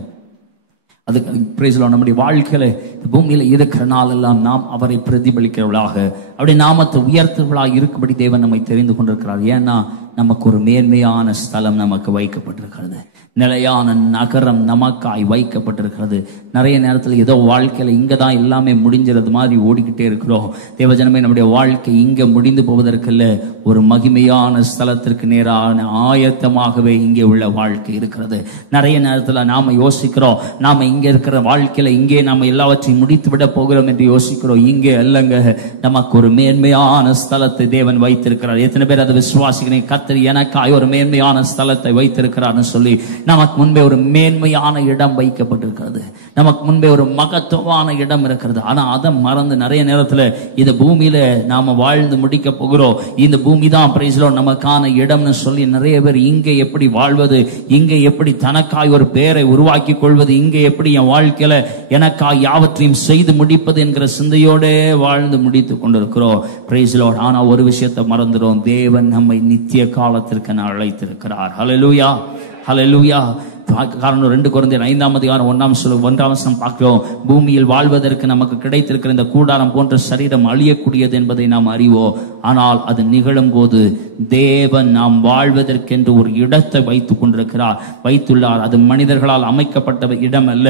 அதுக்கு பிரைஸ்ல நம்முடைய வாழ்க்கையில பூமியில இருக்கிற நாளெல்லாம் நாம் அவரை பிரதிபலிக்கிறவர்களாக, அவருடைய நாமத்தை உயர்த்துவர்களாக இருக்கும்படி தேவன் நம்மை தெரிந்து கொண்டிருக்கிறார். ஏன்னா நமக்கு ஒரு மேன்மையான ஸ்தலம் நமக்கு வைக்கப்பட்டிருக்கிறது. நிலையான நகரம் நமக்காய் வைக்கப்பட்டிருக்கிறது. நிறைய நேரத்தில் ஏதோ வாழ்க்கையில இங்க தான் எல்லாமே முடிஞ்சிறது மாதிரி ஓடிக்கிட்டே இருக்கிறோம். தேவஜனமே, நம்முடைய வாழ்க்கை இங்க முடிந்து போவதற்கல்ல, ஒரு மகிமையான ஸ்தலத்திற்கு நேரான ஆயத்தமாகவே இங்கே உள்ள வாழ்க்கை இருக்கிறது. நிறைய நேரத்தில் நாம யோசிக்கிறோம், நாம இங்க இருக்கிற வாழ்க்கையில இங்கே நாம எல்லாவற்றையும் முடித்து விட போகிறோம் என்று யோசிக்கிறோம். இங்கே அல்லங்க, நமக்கு ஒரு மேன்மையான ஸ்தலத்தை தேவன் வைத்திருக்கிறார். எத்தனை பேர் அதை விசுவாசிக்கிறீங்க? கர்த்தர் எனக்காய் ஒரு மேன்மையான ஸ்தலத்தை வைத்திருக்கிறார்னு சொல்லி நமக்கு முன்பே ஒரு மேன்மையான இடம் வைக்கப்பட்டிருக்கிறது. நமக்கு முன்பே ஒரு மகத்துவமான இடம் இருக்கிறது. ஆனா அதை மறந்து நிறைய நேரத்துல இந்த பூமியில நாம வாழ்ந்து முடிக்க போகிறோம். இந்த பூமி தான் பிரைஸ்லோ நமக்கான இடம்னு சொல்லி நிறைய பேர் இங்கே எப்படி வாழ்வது, இங்கே எப்படி தனக்காய் ஒரு பேரை உருவாக்கி கொள்வது, இங்கே எப்படி என் வாழ்க்கையில எனக்காய் யாவற்றையும் செய்து முடிப்பது என்கிற சிந்தையோட வாழ்ந்து முடித்து கொண்டிருக்கிறோம். Praise Lord. ஆனா ஒரு விஷயத்தை மறந்துடும், தேவன் நம்மை நித்திய காலத்திற்கு அழைத்திருக்கிறார். ஹல்லேலூயா, ஹல்லேலூயா. காரணம் 2 கொரிந்தியர் 5:1 பார்க்கிறோம். பூமியில் வாழ்வதற்கு நமக்கு கிடைத்திருக்கிற இந்த கூடாரம் போன்ற சரீரம் அழியக்கூடியது என்பதை நாம் அறிவோம். ஆனால் அது நிகழும் போது தேவன் நாம் வாழ்வதற்கென்று ஒரு இடத்தை வைத்துள்ளார். அது மனிதர்களால் அமைக்கப்பட்ட இடம் அல்ல,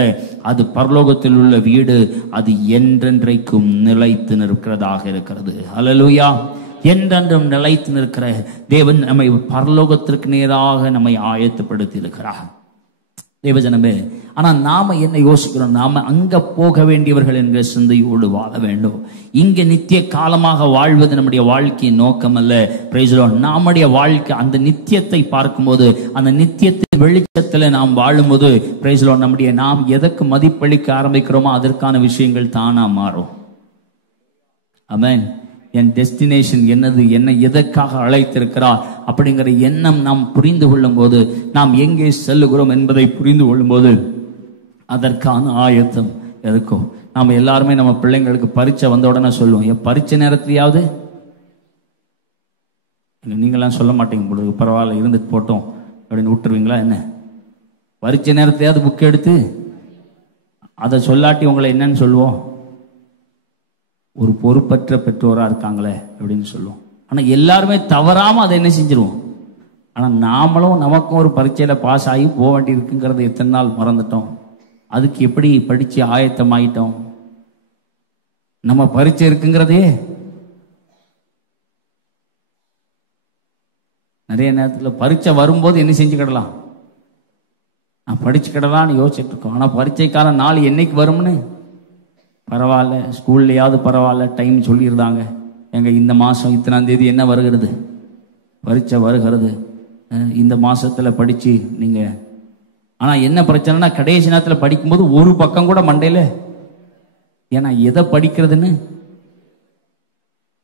அது பரலோகத்தில் உள்ள வீடு. அது என்றென்றைக்கும் நிலைத்து நிற்கிறதாக இருக்கிறது. ஹல்லேலூயா. என்றென்றும் நிலைத்து நிற்கிற தேவன் நம்மை பரலோகத்திற்கு நேராக நம்மை ஆயத்தப்படுத்தி இருக்கிறார் தேவஜனமே. ஆனா நாம என்ன யோசிக்கிறோம்? நாம அங்க போக வேண்டியவர்கள் என்கிற சிந்தையோடு வாழ வேண்டும். இங்க நித்திய காலமாக வாழ்வது நம்முடைய வாழ்க்கையின் நோக்கம் அல்ல. Price the Lord. நம்முடைய வாழ்க்கை அந்த நித்தியத்தை பார்க்கும்போது, அந்த நித்தியத்தின் வெளிச்சத்துல நாம் வாழும்போது, பிரைஸ் தி லார்ட், நாம் எதற்கு மதிப்பளிக்க ஆரம்பிக்கிறோமோ அதற்கான விஷயங்கள் தானா மாறும். ஆமென். என் டெஸ்டினேஷன் என்னது, என்னை எதற்காக அழைத்திருக்கிறார் அப்படிங்கிற எண்ணம் நாம் புரிந்து கொள்ளும் போது, நாம் எங்கே செல்லுகிறோம் என்பதை புரிந்து கொள்ளும் போது அதற்கான ஆயத்தம் இருக்கும். நாம் எல்லாருமே நம்ம பிள்ளைங்களுக்கு பரீட்சை வந்த உடனே சொல்லுவோம், என் பரீட்சை நேரத்திலேயாவது, நீங்களாம் சொல்ல மாட்டீங்க பொழுது, பரவாயில்ல இருந்துட்டு போட்டோம் அப்படின்னு விட்டுருவீங்களா என்ன? பரீட்சை நேரத்தையாவது புக் எடுத்து அதை சொல்லாட்டி உங்களை என்னன்னு சொல்லுவோம்? ஒரு பொறுப்பற்ற பெற்றோரா இருக்காங்களே அப்படின்னு சொல்லுவோம். ஆனா எல்லாருமே தவறாம அதை என்ன செஞ்சிருவோம். ஆனா நாமளும் நமக்கும் ஒரு பரீட்சையில பாஸ் ஆகி போக வேண்டி இருக்குங்கிறத எத்தனை நாள் மறந்துட்டோம். அதுக்கு எப்படி படிச்சு ஆயத்தமாயிட்டோம்? நம்ம பரீட்சை இருக்குங்கிறதே நிறைய நேரத்தில் பரீட்சை வரும்போது என்ன செஞ்சுக்கிடலாம், நான் படிச்சுக்கிடலான்னு யோசிச்சுட்டு இருக்கோம். ஆனா பரீட்சைக்கான நாள் என்னைக்கு வரும்னு பரவாயில்ல, ஸ்கூல்லையாவது பரவாயில்ல டைம் சொல்லியிருந்தாங்க, எங்க இந்த மாதம் இத்தனாம் தேதி என்ன வருகிறது, பரீட்சை வருகிறது, இந்த மாசத்துல படிச்சு நீங்க. ஆனா என்ன பிரச்சனைனா, கடைசி நேரத்தில் படிக்கும்போது ஒரு பக்கம் கூட மண்டையில, ஏன்னா எதை படிக்கிறதுன்னு.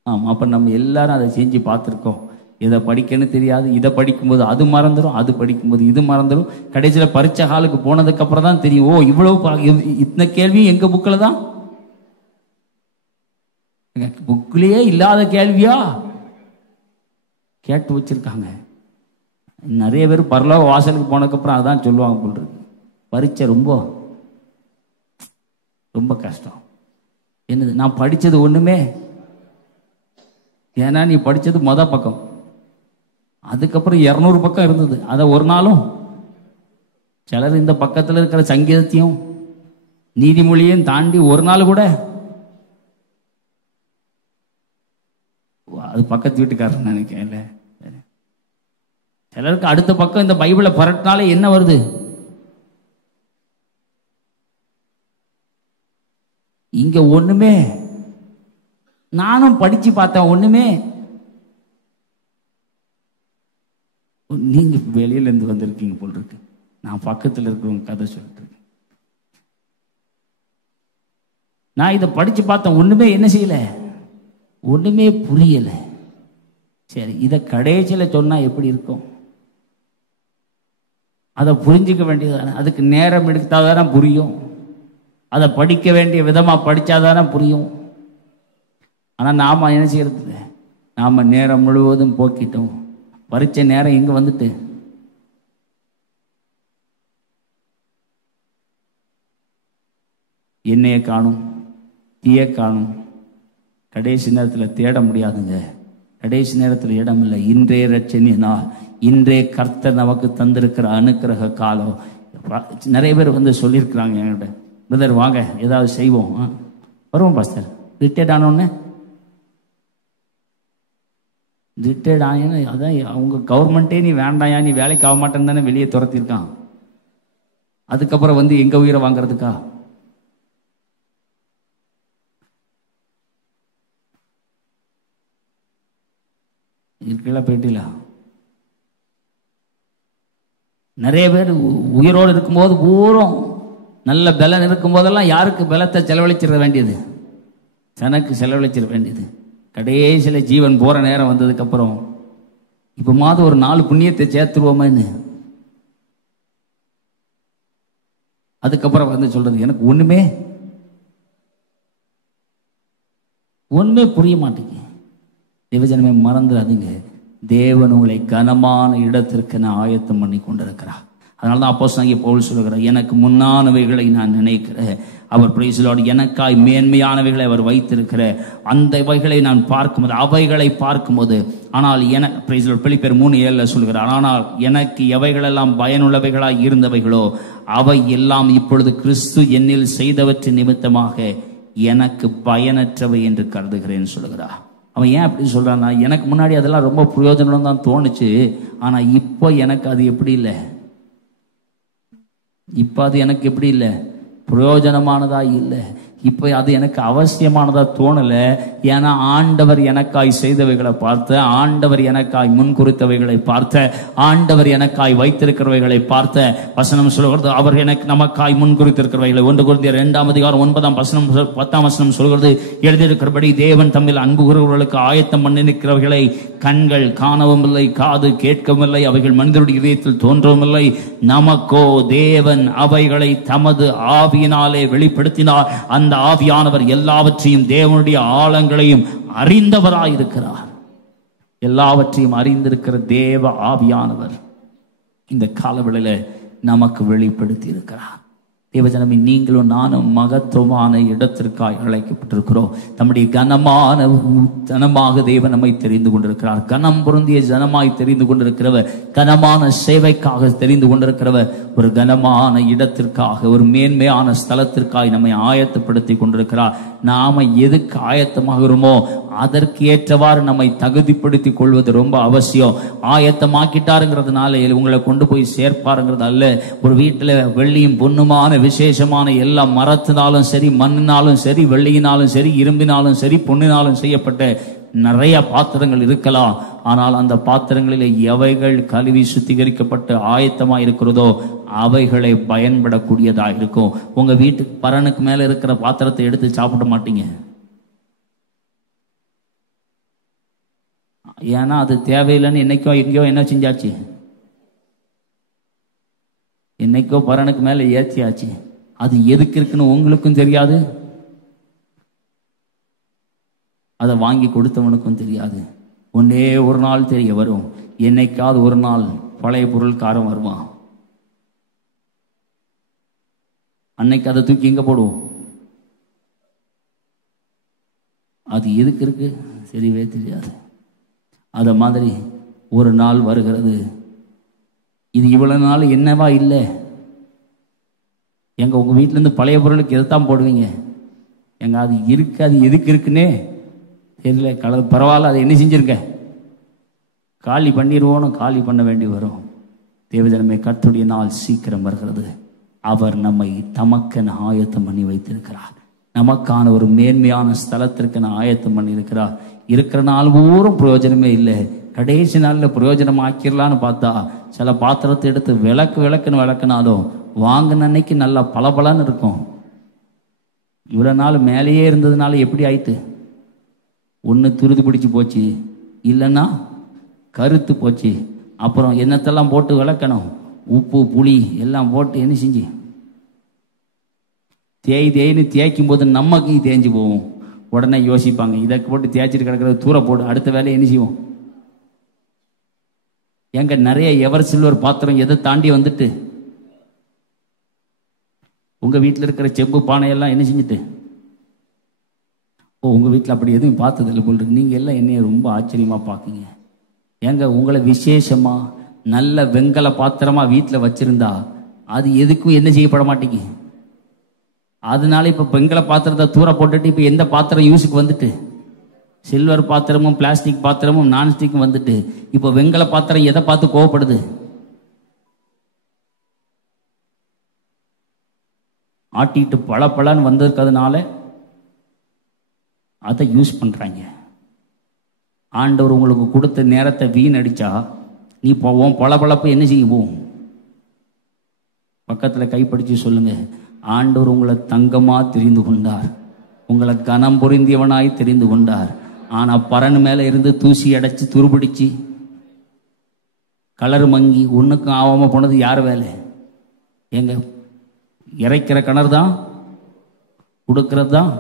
ஆமா, அப்ப நம்ம எல்லாரும் அதை செஞ்சு பார்த்துருக்கோம். எதை படிக்கன்னு தெரியாது, இதை படிக்கும்போது அது மறந்துடும், அது படிக்கும்போது இது மறந்துடும். கடைசியில் பரீட்சை ஹாலுக்கு போனதுக்கு அப்புறம் தான் தெரியும், ஓ இவ்வளவு இத்தனை கேள்வி எங்க புக்கில் தான், புக்கிலேயே இல்லாத கேள்வியா கேட்டு வச்சிருக்காங்க. நிறைய பேர் பரலோக வாசலுக்கு போனதுக்கு அப்புறம் அதான் சொல்லுவாங்க போல் இருக்கு, பரீட்சை ரொம்ப ரொம்ப கஷ்டம். என்னது, நான் படிச்சது ஒண்ணுமே, ஏன்னா நீ படிச்சது மொத பக்கம், அதுக்கப்புறம் 200 பக்கம் இருந்தது. அதை ஒரு நாளும் சிலர் இந்த பக்கத்தில் இருக்கிற சங்கீதத்தையும் நீதிமொழியையும் தாண்டி ஒரு நாள் கூட, அது பக்கத்து வீட்டுக்காரர் நினைக்கிறேன். சிலருக்கு அடுத்த பக்கம் இந்த பைபிளை பரட்டினாலே என்ன வருது, இங்க ஒண்ணுமே, நானும் படிச்சு பார்த்தேன் ஒண்ணுமே. நீங்க வெளியில இருந்து வந்திருக்கீங்க போல் இருக்கு, நான் பக்கத்தில் இருக்கிறவங்க கதை சொல்லிட்டு இருக்கேன். நான் இதை படிச்சு பார்த்தேன், ஒண்ணுமே என்ன செய்யல, ஒண்ணுமே புரியல. சரி, இதை கடைசியில சொன்னா எப்படி இருக்கும்? அதை புரிஞ்சுக்க வேண்டியதானே, அதுக்கு நேரம் எடுத்தாதானே புரியும், அதை படிக்க வேண்டிய விதமா படிச்சாதானே புரியும். ஆனா நாம என்ன செய்யறது, நாம நேரம் முழுவதும் போக்கிட்டோம். பரீட்சை நேரம் எங்க வந்துட்டு, எண்ணெயை காணும், தீய காணும். கடைசி நேரத்தில் தேட முடியாதுங்க, கடைசி நேரத்தில் இடம் இல்லை. இன்றைய ரட்சணியனா, இன்றைய கர்த்தர் நமக்கு தந்திருக்கிற அனுக்கிரக காலம். நிறைய பேர் வந்து சொல்லியிருக்கிறாங்க என்கிட்ட, பிரதர் வாங்க ஏதாவது செய்வோம். வருவோம் பாஸ்டர். ரிட்டையர்ட் ஆனோடனே, ரிட்டையர்ட் ஆனேன்னு அதான் அவங்க கவர்மெண்ட்டே நீ வேண்டாயா, நீ வேலைக்கு ஆக மாட்டேன்னு தானே வெளியே துரத்திருக்கான். அதுக்கப்புறம் வந்து எங்க உயிரை வாங்குறதுக்கா? இருக்கல போயிட்டீங்களா? நிறைய பேர் உயிரோடு இருக்கும்போது பூரம் நல்ல பலன் இருக்கும் போதெல்லாம் யாருக்கு பலத்தை செலவழிச்சிட வேண்டியது? தனக்கு செலவழிச்சிட வேண்டியது. கடைசியில் ஜீவன் போற நேரம் வந்ததுக்கு அப்புறம் இப்ப மாத ஒரு 4 புண்ணியத்தை சேர்த்துருவோமேன்னு அதுக்கப்புறம் வந்து சொல்றது எனக்கு ஒண்ணுமே புரிய மாட்டேங்குது. தேவஜனமே மறந்துடாதீங்க, தேவன் உங்களை கனமான இடத்திற்கு நான் ஆயத்தம் பண்ணி கொண்டிருக்கிறார். அதனாலதான் அப்போஸ்தலனாகிய பவுல் சொல்லுகிறார், எனக்கு முன்னானவைகளை நான் நினைக்கிறேன். அவர் பிரைஸ்லோடு எனக்காய் மேன்மையானவைகளை அவர் வைத்திருக்கிற அந்த வகைகளை நான் பார்க்கும்போது, அவைகளை பார்க்கும்போது, ஆனால் பிலிப்பியர் 3:7 சொல்கிறார், ஆனால் எனக்கு எவைகளெல்லாம் பயனுள்ளவைகளாய் இருந்தவைகளோ அவை எல்லாம் இப்பொழுது கிறிஸ்து என்னில் செய்தவற்றின் நிமித்தமாக எனக்கு பயனற்றவை என்று கருதுகிறேன் சொல்லுகிறார். அவன் ஏன் அப்படி சொல்றான்னா, எனக்கு முன்னாடி அதெல்லாம் ரொம்ப பிரயோஜனம் தான் தோணுச்சு, ஆனா இப்போ எனக்கு அது எப்படி இல்லை, இப்ப அது எனக்கு எப்படி இல்லை, பிரயோஜனமானதா இல்லை, இப்ப அது எனக்கு அவசியமானதா தோணல. ஏன்னா ஆண்டவர் எனக்காய் செய்தவைகளை பார்த்த, ஆண்டவர் எனக்காய் முன்குறித்தவைகளை பார்த்த, ஆண்டவர் எனக்காய் வைத்திருக்கிறவைகளை பார்த்த வசனம் சொல்கிறது, அவர் எனக்கு நமக்காய் முன்குறித்திருக்கிறவைகளை 1 கொரிந்தியர் 2:10 சொல்கிறது, எழுதியிருக்கிறபடி தேவன் தம்மில் அன்பு கூறுகிறவர்களுக்கு ஆயத்தம் பண்ணிருக்கிறவைகளை கண்கள் காணவும் இல்லை, காது கேட்கவும் இல்லை, அவைகள் மனிதருடைய இதயத்தில் தோன்றவும் இல்லை, நமக்கோ தேவன் அவைகளை தமது ஆவியினாலே வெளிப்படுத்தினார். அந்த ஆவியானவர் எல்லாவற்றையும், தேவனுடைய ஆழங்களையும் அறிந்தவராயிருக்கிறார். எல்லாவற்றையும் அறிந்திருக்கிற தேவ ஆவியானவர் இந்த காலவெளியில நமக்கு வெளிப்படுத்தி இருக்கிறார். தேவஜனமே, நீங்களும் நானும் மகத்துவமான இடத்திற்காக அழைக்கப்பட்டிருக்கிறோம். நம்முடைய கனமாக தேவன் நம்மை தெரிந்து கொண்டிருக்கிறார். கனம் பொருந்திய ஜனமாய் தெரிந்து கொண்டிருக்கிறவர், கனமான சேவைக்காக தெரிந்து கொண்டிருக்கிறவர், ஒரு கனமான இடத்திற்காக, ஒரு மேன்மையான ஸ்தலத்திற்காக நம்மை ஆயத்தப்படுத்தி கொண்டிருக்கிறார். நாம எதுக்கு ஆயத்தமாகிறோமோ அதற்கு ஏற்றவாறு நம்மை தகுதிப்படுத்தி கொள்வது ரொம்ப அவசியம். ஆயத்தமாக்கிட்டாருங்கிறதுனால உங்களை கொண்டு போய் சேர்ப்பாருங்கிறது அல்ல. ஒரு வீட்டில் வெள்ளியும் பொண்ணுமான விசேஷமான எல்லா மரத்தினாலும் சரி, மண்ணினாலும் சரி, வெள்ளியினாலும் சரி, இரும்பினாலும் சரி, பொன்னினாலும் செய்யப்பட்ட நிறைய பாத்திரங்கள் இருக்கலாம். ஆனால் அந்த பாத்திரங்களில் எவைகள் கழுவி சுத்திகரிக்கப்பட்டு ஆயத்தமா இருக்கிறதோ அவைகளை பயன்படக்கூடியதா இருக்கும். உங்க வீட்டுக்கு பரனுக்கு மேல இருக்கிற பாத்திரத்தை எடுத்து சாப்பிட மாட்டீங்க. ஏன்னா அது தேவையில்லைன்னு என்னைக்கோ எங்கேயோ என்ன செஞ்சாச்சு, என்னைக்கோ பரனுக்கு மேல ஏற்றியாச்சு. அது எதுக்கு இருக்குன்னு உங்களுக்கும் தெரியாது, அதை வாங்கி கொடுத்தவனுக்கும் தெரியாது. ஒன்னே ஒரு நாள் தெரிய வரும், என்னைக்காவது ஒரு நாள் பழைய பொருள்காரம் வருவான். அன்னைக்கு அதை தூக்கி எங்க போடுவோம், அது எதுக்கு இருக்கு தெரியவே தெரியாது. அத மாதிரி ஒரு நாள் வருகிறது, இது இவ்வளவு நாள் என்னவா இல்லை. எங்க உங்க வீட்டுல இருந்து பழைய பொருளுக்கு எதைத்தான் போடுவீங்க? எங்க அது இருக்கு, அது எதுக்கு இருக்குன்னே தெரியல. பரவாயில்ல, அதை என்ன செஞ்சிருக்க, காலி பண்ணிடுவோன்னு காலி பண்ண வேண்டி வரும். தேவஜனமே, கர்த்தருடைய நாள் சீக்கிரம் வருகிறது. அவர் நம்மை தமக்கென ஆயத்தம் பண்ணி வைத்திருக்கிறார். நமக்கான ஒரு மேன்மையான ஸ்தலத்திற்கு நான் ஆயத்தம் பண்ணி இருக்கிறார். இருக்கிற நாள் பூரம் பிரயோஜனமே இல்லை. கடைசி நாளில் பிரயோஜனம் ஆக்கிடலான்னு பார்த்தா சில பாத்திரத்தை எடுத்து விளக்குன்னு விளக்குனாலும் வாங்கின அன்னைக்கு நல்லா பளபளன்னு இருக்கும். இவ்வளவு நாள் மேலேயே இருந்ததுனால எப்படி ஆயிட்டு, ஒன்று துருது பிடிச்சு போச்சு, இல்லைன்னா கருத்து போச்சு. அப்புறம் என்னத்தெல்லாம் போட்டு விளக்கணும், உப்பு புளி எல்லாம் போட்டு என்ன செஞ்சு தேய்ன்னு தேய்க்கும் போது நமக்கு தேய்ஞ்சு போவோம். உடனே யோசிப்பாங்க, இதை போட்டு தேய்ச்சிட்டு கிடக்கிறது தூர போடு, அடுத்த வேலையை என்ன செய்வோம். எங்க நிறைய எவர் சில்வர் பாத்திரம் எதை தாண்டி வந்துட்டு, உங்க வீட்டில் இருக்கிற செம்பு பானையெல்லாம் என்ன செஞ்சுட்டு, உங்க வீட்டில் அப்படி எதுவும் பார்த்ததில்லை போல் இருக்கு. நீங்க எல்லாம் என்னைய ரொம்ப ஆச்சரியமா பார்க்குங்க. ஏங்க உங்களை விசேஷமா நல்ல வெங்கல பாத்திரமா வீட்டில் வச்சிருந்தா அது எதுக்கும் என்ன செய்யப்பட மாட்டேங்க. அதனால இப்ப வெங்கல பாத்திரத்தை தூர போட்டுட்டு இப்ப எந்த பாத்திரம் யூஸுக்கு வந்துட்டு, சில்வர் பாத்திரமும் பிளாஸ்டிக் பாத்திரமும் நான்ஸ்டிக்கும் வந்துட்டு, இப்ப வெங்கல பாத்திரம் எதை பார்த்து கோவப்படுது, ஆட்டிட்டு பளபளன்னு வந்திருக்கிறதுனால அதை யூஸ் பண்றாங்க. ஆண்டவர் உங்களுக்கு கொடுத்த நேரத்தை வீணடிச்சா நீ போவோம் பளபளப்பு என்ன செய்வோம்? பக்கத்தில் கைப்பிடிச்சு சொல்லுங்க, ஆண்டவர் உங்களை தங்கமா தெரிந்து கொண்டார், உங்களை கனம் பொருந்தியவனாய் தெரிந்து கொண்டார். ஆனா பரன் மேல இருந்து தூசி அடைச்சு துருபிடிச்சு கலர் மங்கி ஒன்றுக்கும் ஆகாம போனது யார் வேலை? எங்க இறைக்கிற கிணறு தான், கொடுக்கறது தான்,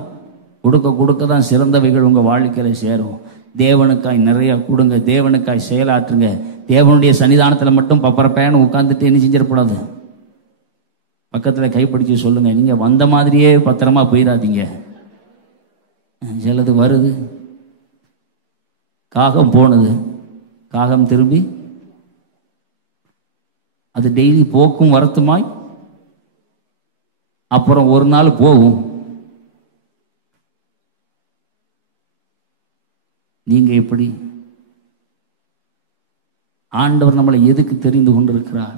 கொடுக்க தான் சிறந்தவைகள் உங்கள் வாழ்க்கையில் சேரும். தேவனுக்காய் நிறைய கொடுங்க, தேவனுக்காய் செயலாற்றுங்க. தேவனுடைய சன்னிதானத்தில் மட்டும் பப்பரப்பேன்னு உட்காந்துட்டு என்ன செஞ்சிடக்கூடாது. பக்கத்தில் கைப்பிடிச்சு சொல்லுங்க, நீங்கள் வந்த மாதிரியே பத்திரமா போயிடாதீங்க. சிலது வருது, காகம் போனது, காகம் திரும்பி அது டெய்லி போக்கும் வரத்துமாய் அப்புறம் ஒரு நாள் போகும். நீங்க எப்படி? ஆண்டவர் நம்மளை எதுக்கு தெரிந்து கொண்டிருக்கிறார்?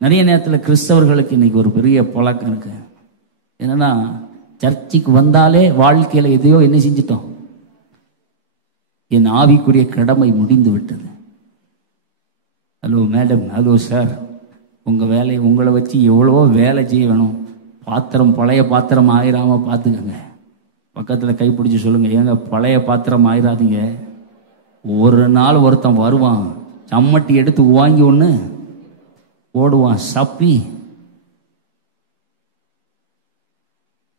நிறைய நேரத்தில் கிறிஸ்தவர்களுக்கு இன்னைக்கு ஒரு பெரிய பழக்கம் இருக்கு. என்னன்னா, சர்ச்சுக்கு வந்தாலே வாழ்க்கையில எதையோ என்ன செஞ்சிட்டோம், என் ஆவிக்குரிய கடமை முடிந்து விட்டது. ஹலோ மேடம், ஹலோ சார், உங்கள் வேலையை உங்களை வச்சு எவ்வளவோ வேலை செய்யணும். பாத்திரம் பழைய பாத்திரம் ஆயிராமல் பார்த்துக்கங்க. பக்கத்தில் கைப்பிடிச்சு சொல்லுங்க, ஏங்க பழைய பாத்திரம் ஆயிராதீங்க. ஒரு நாள் ஒருத்தன் வருவான், சம்மட்டி எடுத்து வாங்கி ஒன்று போடுவான், சப்பி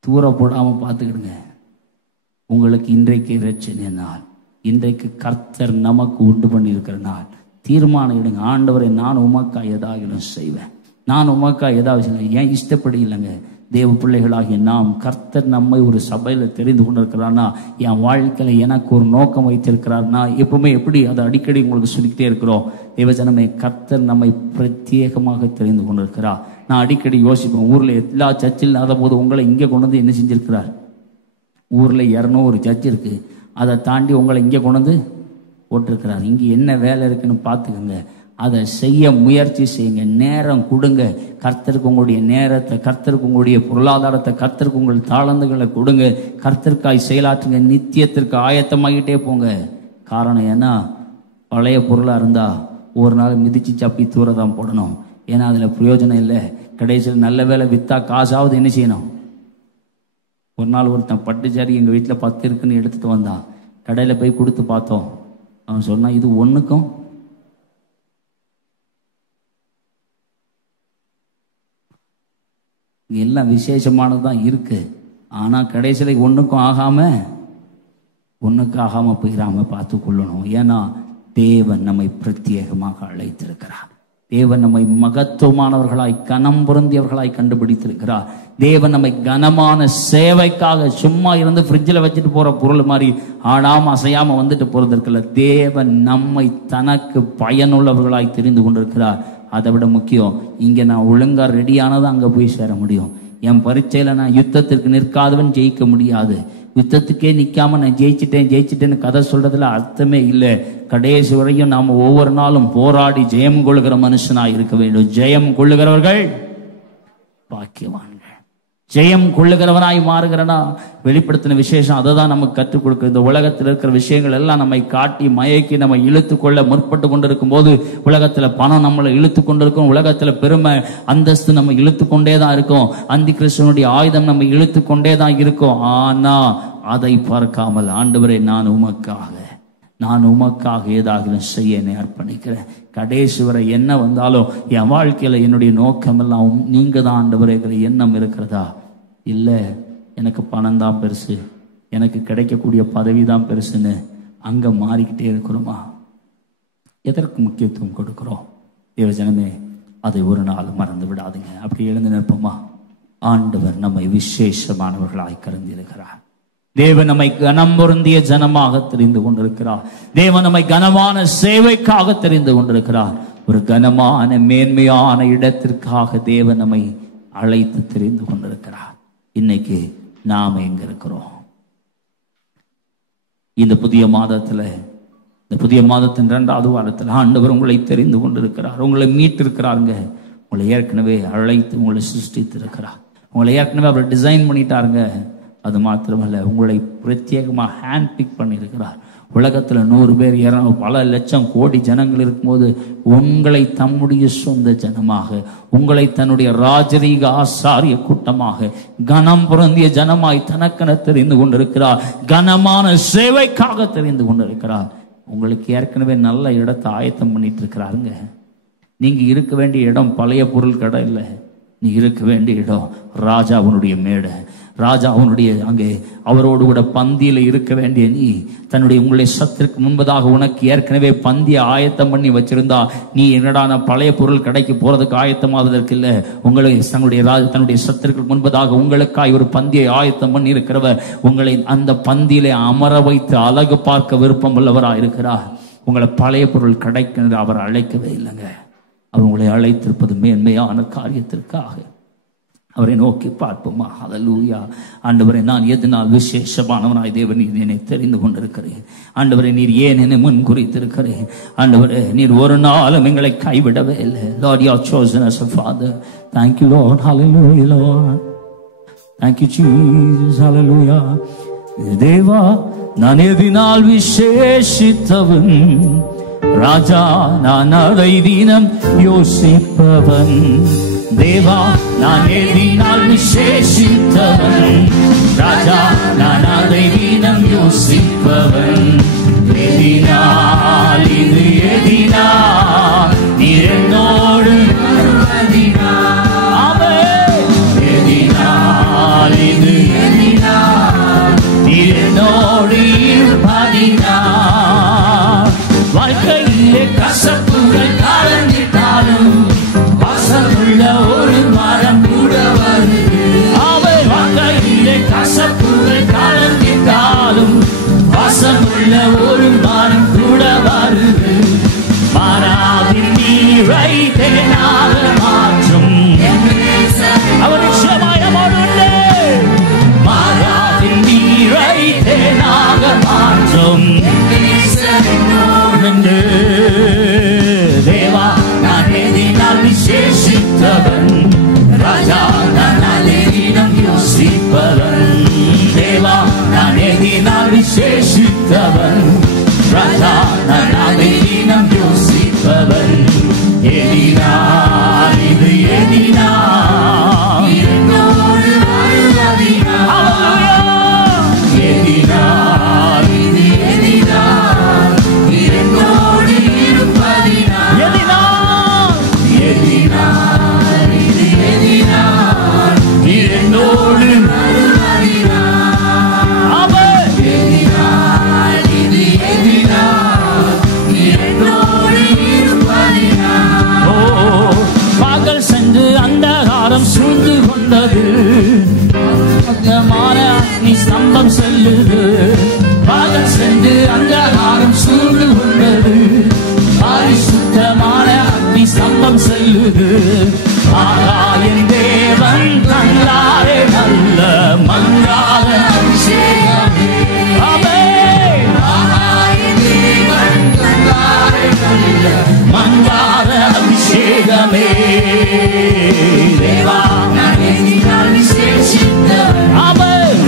தூர போடாமல் பார்த்துக்கிடுங்க. உங்களுக்கு இன்றைக்கு இரட்சணிய நாள், இன்றைக்கு கர்த்தர் நமக்கு உண்டு பண்ணியிருக்கிற நாள். தீர்மானம் எடுங்க, ஆண்டவரை நான் உமக்கா ஏதாகிலும் செய்வேன், நான் உமக்கா ஏதாவது செய்வேன். ஏன் இஷ்டப்படி இல்லைங்க, தேவ பிள்ளைகளாகிய நாம், கர்த்தர் நம்மை ஒரு சபையில் தெரிந்து கொண்டிருக்கிறார்னா, என் வாழ்க்கையில் எனக்கு ஒரு நோக்கம் வைத்திருக்கிறார்னா, எப்பவுமே எப்படி அதை அடிக்கடி உங்களுக்கு சொல்லிக்கிட்டே இருக்கிறோம். தேவஜனமே, கர்த்தர் நம்மை பிரத்யேகமாக தெரிந்து கொண்டிருக்கிறார். நான் அடிக்கடி யோசிப்பேன், ஊரில் எல்லா சர்ச்சில் இல்லாத போது உங்களை இங்கே கொண்டு வந்து என்ன செஞ்சிருக்கிறார்? ஊரில் 200 சர்ச் இருக்கு, அதை தாண்டி உங்களை இங்கே கொண்டு வந்து போட்டிருக்கிறார். இங்கே என்ன வேலை இருக்குன்னு பார்த்துக்கோங்க, அதை செய்ய முயற்சி செய்யுங்க, நேரம் கொடுங்க. கர்த்தருக்கு உங்களுடைய நேரத்தை, கர்த்தருக்கு உங்களுடைய பொருளாதாரத்தை, கர்த்தருக்கு உங்கள் தாளந்துகளை கொடுங்க. கர்த்தருக்காய் செயலாற்றுங்க, நித்தியத்திற்கு ஆயத்தமாகிட்டே போங்க. காரணம் ஏன்னா, பழைய பொருளாக இருந்தால் ஒரு நாள் மிதிச்சு சப்பி தூர தான் போடணும். ஏன்னா அதில் பிரயோஜனம் இல்லை. கடைசியில் நல்ல வேலை விற்றா காசாவது என்ன செய்யணும். ஒரு நாள் ஒருத்தன் பட்டுச்சாரி எங்கள் வீட்டில் 10 இருக்குன்னு எடுத்துகிட்டு வந்தான். கடையில் போய் கொடுத்து பார்த்தோம். அவன் சொன்னான், இது ஒன்றுக்கும் எல்லாம் விசேஷமானது தான் இருக்கு, ஆனால் கடைசியில் ஒன்றுக்கும் ஆகாமல் போயிடாம பார்த்து கொள்ளணும். ஏன்னா தேவன் நம்மை பிரத்யேகமாக அழைத்திருக்கிறார். தேவன் நம்மை மகத்துவமானவர்களாய் கனம் பொருந்தியவர்களாய் கண்டுபிடித்திருக்கிறார். தேவன் நம்மை கனமான சேவைக்காக சும்மா இருந்து ஃப்ரிட்ஜில் வச்சுட்டு போற பொருள் மாதிரி ஆடாம அசையாம வந்துட்டு போறது இருக்குல்ல. தேவன் நம்மை தனக்கு பயனுள்ளவர்களாய் தெரிந்து கொண்டிருக்கிறார். அதை விட முக்கியம், இங்க நான் ஒழுங்கா ரெடியானதான் அங்க போய் சேர முடியும். என் பரீட்சையில நான் யுத்தத்திற்கு நிற்காதவன் ஜெயிக்க முடியாது. யுத்தத்துக்கே நிற்காம நான் ஜெயிச்சிட்டேன்னு கதை சொல்றதுல அர்த்தமே இல்லை. கடைசி வரையும் நாம் ஒவ்வொரு நாளும் போராடி ஜெயம் கொள்ளுகிற மனுஷனாய் இருக்க வேண்டும். ஜெயம் கொள்ளுகிறவர்கள் பாக்கியவான்கள். ஜெயம் கொள்ளுகிறவனாய் மாறுகிறனா வெளிப்படுத்தின விசேஷம் அதை தான் நமக்கு கற்றுக் கொடுக்க. இந்த உலகத்தில் இருக்கிற விஷயங்கள் எல்லாம் நம்மை காட்டி மயக்கி நம்ம இழுத்து கொள்ள முற்பட்டு கொண்டிருக்கும் போது, உலகத்துல பணம் நம்மளை இழுத்து கொண்டிருக்கும், உலகத்துல பெருமை அந்தஸ்து நம்ம இழுத்து கொண்டே தான் இருக்கும், அந்தி கிறிஸ்துவனுடைய ஆயுதம் நம்ம இழுத்து கொண்டே தான் இருக்கும். ஆனா அதை பார்க்காமல், ஆண்டவரே நான் உமக்காக ஏதாகிலும் செய்ய என்னை அர்ப்பணிக்கிறேன். கடைசி வரை என்ன வந்தாலும் என் வாழ்க்கையில என்னுடைய நோக்கம் எல்லாம் நீங்க தான் ஆண்டவரேங்கிற எண்ணம் இருக்கிறதா? இல்லை, எனக்கு பணம் தான் பெருசு, எனக்கு கிடைக்கக்கூடிய பதவி தான் பெருசுன்னு அங்க மாறிக்கிட்டே இருக்கிறோமா? எதற்கு முக்கியத்துவம் கொடுக்கிறோம்? தேவஜனமே, அதை ஒரு நாள் மறந்து விடாதுங்க. அப்படி எழுந்து நிற்போமா? ஆண்டவர் நம்மை விசேஷமானவர்களாய் கருந்திருக்கிறார். தேவன் நம்மை கனம் பொருந்திய ஜனமாக தெரிந்து கொண்டிருக்கிறார். தேவன் நம்மை கனமான சேவைக்காக தெரிந்து கொண்டிருக்கிறார். ஒரு கனமான மேன்மையான இடத்திற்காக தேவன் நம்மை அழைத்து தெரிந்து கொண்டிருக்கிறார். இன்னைக்கு நாம எங்க இருக்கிறோம்? இந்த புதிய மாதத்தின் 2வது வாரத்தில் ஆண்டவர் உங்களை தெரிந்து கொண்டிருக்கிறார். உங்களை மீட்டிருக்கிறாருங்க. உங்களை ஏற்கனவே அழைத்து உங்களை சிருஷ்டித்திருக்கிறார். உங்களை ஏற்கனவே அவர் டிசைன் பண்ணிட்டாருங்க. அது மாத்திரமல்ல, உங்களை பிரத்யேகமாக ஹேண்ட் பிக் பண்ணியிருக்கிறார். உலகத்தில் 100 பேர், பல லட்சம் கோடி ஜனங்கள் இருக்கும்போது உங்களை தம்முடைய சொந்த ஜனமாக, உங்களை தன்னுடைய ராஜரீக ஆசாரிய கூட்டமாக, கனம் பொருந்திய ஜனமாய் தனக்கென தெரிந்து கொண்டிருக்கிறார். கனமான சேவைக்காக தெரிந்து கொண்டிருக்கிறார். உங்களுக்கு ஏற்கனவே நல்ல இடத்தை ஆயத்தம் பண்ணிட்டு இருக்கிறாருங்க. நீங்க இருக்க வேண்டிய இடம் பழைய பொருள் கடை இல்லை. நீ இருக்க வேண்டிய இடம் ராஜாவுனுடைய மேடை. ராஜாவுனுடைய அங்கே அவரோடு கூட பந்தியில இருக்க வேண்டிய நீ உங்களுடைய சத்துருக்கு முன்பதாக உனக்கு ஏற்கனவே பந்தியை ஆயத்தம் பண்ணி வச்சிருந்தா நீ என்னடான பழைய பொருள் கடைக்கு போறதுக்கு ஆயத்தமாவதற்கு இல்லை. தன்னுடைய சத்துருக்கு முன்பதாக உங்களுக்காய் ஒரு பந்தியை ஆயத்தம் பண்ணி இருக்கிறவர் உங்களை அந்த பந்தியிலே அமர வைத்து அழகு பார்க்க விருப்பம் உள்ளவராக இருக்கிறார். உங்களை பழைய பொருள் கடைக்கு அவர் அழைக்கவே இல்லைங்க. அவர் உங்களை அழைத்திருப்பது மேன்மையான காரியத்திற்காக. அவரை நோக்கி பார்ப்போமா? ஹல்லேலூயா. ஆண்டவரே, நான் எதனால் விசேஷமானவனாய் தேவன் என்னை தெரிந்து கொண்டிருக்கிறேன். ஆண்டவரே, நீர் ஏன் என்னை முன் குறித்திருக்கிறேன். ஆண்டவரே, நீர் ஒரு நாளும் எங்களை கைவிடவே இல்லை. Lord, you have chosen us a father. Thank you, Lord. Hallelujah, Lord. Thank you, Jesus. Hallelujah. தேவா, நான் எதனால் விசேஷித்தவன். ராஜா, நான் அதை தினம் யோசிப்பவன். தேவா, நான் எதினால் விசேஷித்தவன். ராஜா, நான் அதை தினம் யோசிப்பவன். எதினால் இது எதினால் நீர் என்னோடு எதினால் இது எதினால் நீர் என்னோடு இருப்பதினால் வாழ்க்கையிலே கசப்புகள் கலந்திட்டாலும் வாசமுள்ள ஒரு மரம் கூட வருது. அவன் வாழ்க்கையிலே கசப்புகள் கலந்திட்டாலும் வாசமுள்ள ஒரு மரம் கூட வருது. மாறாவின் நீரை தேனாக மாற்றும் அவர் நிச்சயமாயமானே. மாறாவின் நீரை தேனாக மாற்றும் தேவா, நான் எதினால் விசேஷித்தவன். ராஜா, நான் அதை தினம் யோசிப்பவன். தேவா, நான் எதினால் விசேஷித்தவன். ராஜா, நான் அதை தினம் யோசிப்பவன். எதினால் இது எதினால் என்னோடு வருவதினால். எதினால் இது எதினால் என்னோடு இருப்பதினால். எதினால் எதினால் இது எதினால் என்னோடு வருவதினால். அவன் எதினால் இது எதினால் என்னோடு இருப்பதினால். ஓ, பகல் சென்று அந்தகாரம் சூழ்ந்து கொண்டது. நீ ஸ்தம்பம் செல்லுது. பகல் சென்று அந்தகாரம் சூழ்ந்து கொண்டது. பரிசுத்தமான அக்னி ஸ்தம்பம் செல்லுது. ஆகாயின் தேவன் தந்தாரே நல்ல மங்காத அபிஷேகமே. ஆகாயின் தேவன் தந்தாரே நல்ல மங்காத அபிஷேகமே. தேவா, நான் எதினால் விசேஷித்தவன்.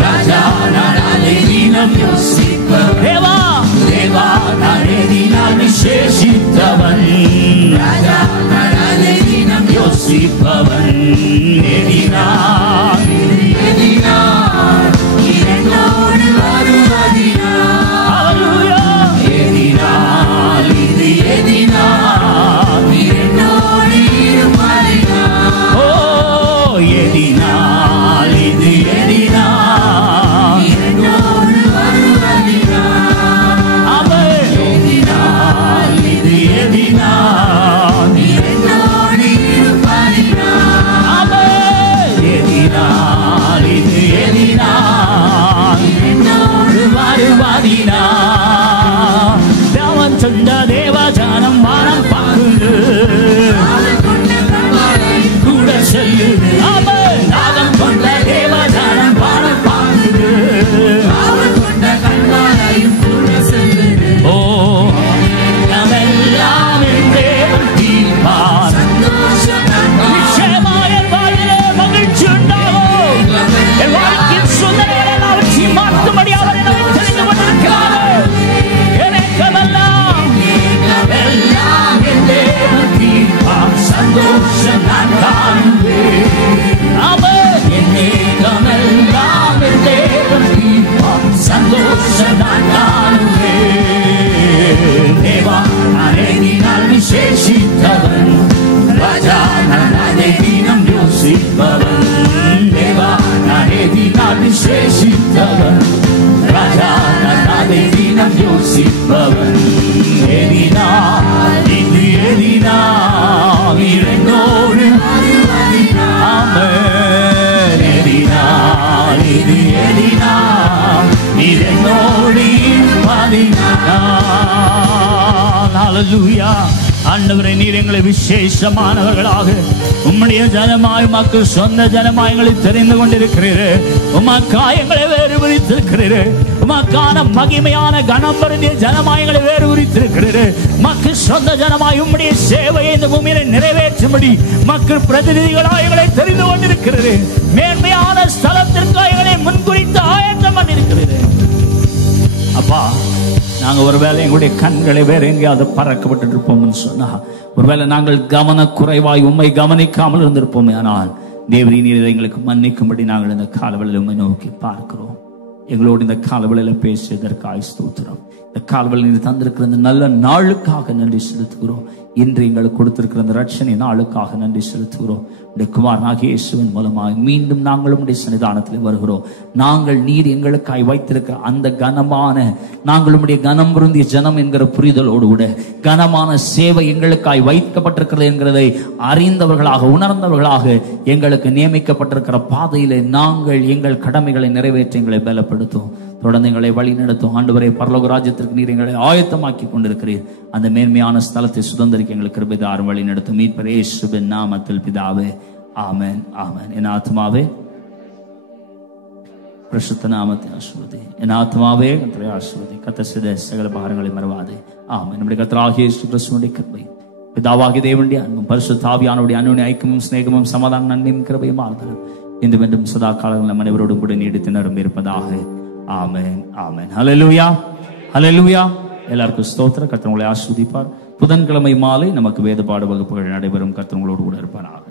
ராஜா, நான் அதை தினம் யோசிப்பவன். தேவா, தேவா, நான் எதினால் விசேஷித்தவன். ராஜா, நான் அதை தினம் யோசிப்பவன். எதினால் எதினால் என்னோடு வருவதினால். எதினால் இது எதினால் என்னோடு இருப்பதினால். ஓ, எதினால் இது எதினால் என்னோடு வருவதினால். அவன் எதினால் இது எதினால் என்னோடு இருப்பதினால். அவன் நான் காணுவேன். ஆமென். என் ஏக்கமெல்லாம் என் தேவன் தீர்ப்பார். சந்தோஷம் நான் காணுவேன். தேவா நான் எண்ணினால் விசேஷித்தவன். ராஜா நான் அதை தினம் யோசிப்பவன். தேவா நான் எண்ணினால் விசேஷித்தவன். ராஜா நான் அதை தினம் யோசிப்பவன். எதினால் இது எதினால் இரண்டோடு ஆமென். எதினால் இது எதினால் இரண்டோடு பதினால். ஹல்லேலூயா. ஆண்டவரே, நீர் எங்களை விசேஷமானவர்களாக உம்முடைய ஜனமாய் மக்கள் சொந்த ஜனமாய் எங்களை தெரிந்து கொண்டிருக்கிறீர். உமக்காய் எங்களை வேறு விரித்திருக்கிறீர். உமக்கான மகிமையான கனம் பொருந்திய ஜனமாய் எங்களை வேறு விரித்திருக்கிறீர். மக்கள் சொந்த ஜனமாய் உம்முடைய சேவையை இந்த பூமியில நிறைவேற்றும்படி மக்கள் பிரதிநிதிகளாய் எங்களை தெரிந்து கொண்டிருக்கிறீர். மேன்மையான ஸ்தலத்திற்காக எங்களை முன்குறித்து ஆயத்தம் பண்ணிருக்கிறீர். அப்பா, நாங்க ஒருவேளை எங்களுடைய கண்களை வேற எங்கேயாவது பறக்கப்பட்டு இருப்போம்னு சொன்னா, ஒருவேளை நாங்கள் கவனக்குறைவாய் உம்மை கவனிக்காமல் இருந்திருப்போமே, ஆனால் தேவரீ நீர் எங்களுக்கு மன்னிக்கும்படி நாங்கள் இந்த காலவெளியில் உம்மை நோக்கி பார்க்கிறோம். எங்களோடு இந்த காலவெளியில பேசியதற்காக ஸ்தோத்திரம். இந்த காலவெளியில் நீர் தந்திருக்கிற இந்த நல்ல நாளுக்காக நன்றி செலுத்துகிறோம். இன்று எங்களுக்கு கொடுத்திருக்கிற இந்த ரட்சணை நாளுக்காக நன்றி செலுத்துகிறோம். குமாரனாகிய இயேசுவின் மூலமாக மீண்டும் நாங்கள் உம்முடைய சன்னிதானத்தில் வருகிறோம். நாங்கள் நீர் எங்களுக்காய் வைத்திருக்க அந்த கனமான, நாங்கள் உம்முடைய கனம் பொருந்திய ஜனம் என்கிற புரிதலோடு கூட கனமான சேவை எங்களுக்காய் வைக்கப்பட்டிருக்கிறது என்கிறதை அறிந்தவர்களாக, உணர்ந்தவர்களாக எங்களுக்கு நியமிக்கப்பட்டிருக்கிற பாதையிலே நாங்கள் எங்கள் கடமைகளை நிறைவேற்ற எங்களை பலப்படுத்தும். தொடர்ந்து எங்களை வழி நடத்தும். ஆண்டவரே, பரலோக ராஜ்யத்திற்கு நீர் எங்களை ஆயத்தமாக்கி கொண்டிருக்கிறீர். அந்த மேன்மையான ஸ்தலத்தை சுதந்திரிக்க எங்களுக்கு கிருபை தாரும், வழி நடத்தும். மீட்பர் இயேசுவின் நாமத்தில் பிதாவே, ஆமென், ஆமென். என் ஆத்மாவே பரிசுத்த நாமத்தை ஆசீர்வதி. என் ஆத்மாவே கர்த்தரை ஆசீர்வதி. கர்த்தர் செய்த சகல பாரங்களை மறவாதே. ஆமென். நம்முடைய கர்த்தராகிய இயேசு கிறிஸ்துவினுடைய கிருபை, பிதாவாகிய தேவனுடைய அன்பும் பரிசுத்த ஆவியானவருடைய அன்பின் ஐக்கியமும் சிநேகமும் சமாதான நன்மையும் கிருபையும் ஆறுதலும் இன்றும் என்றும் சதா காலங்கள் நம் அனைவரோடும் கூட நீடித்து நிரம்பி இருப்பதாக. ஆமென், ஆமென். ஹல்லேலூயா, ஹல்லேலூயா. எல்லாருக்கும் ஸ்தோத்திரம். கர்த்தர் உங்களை ஆசீர்வதிப்பார். புதன்கிழமை மாலை நமக்கு வேத பாட வகுப்புகள் நடைபெறும். கர்த்தர் உங்களோடு கூட இருப்பாராக.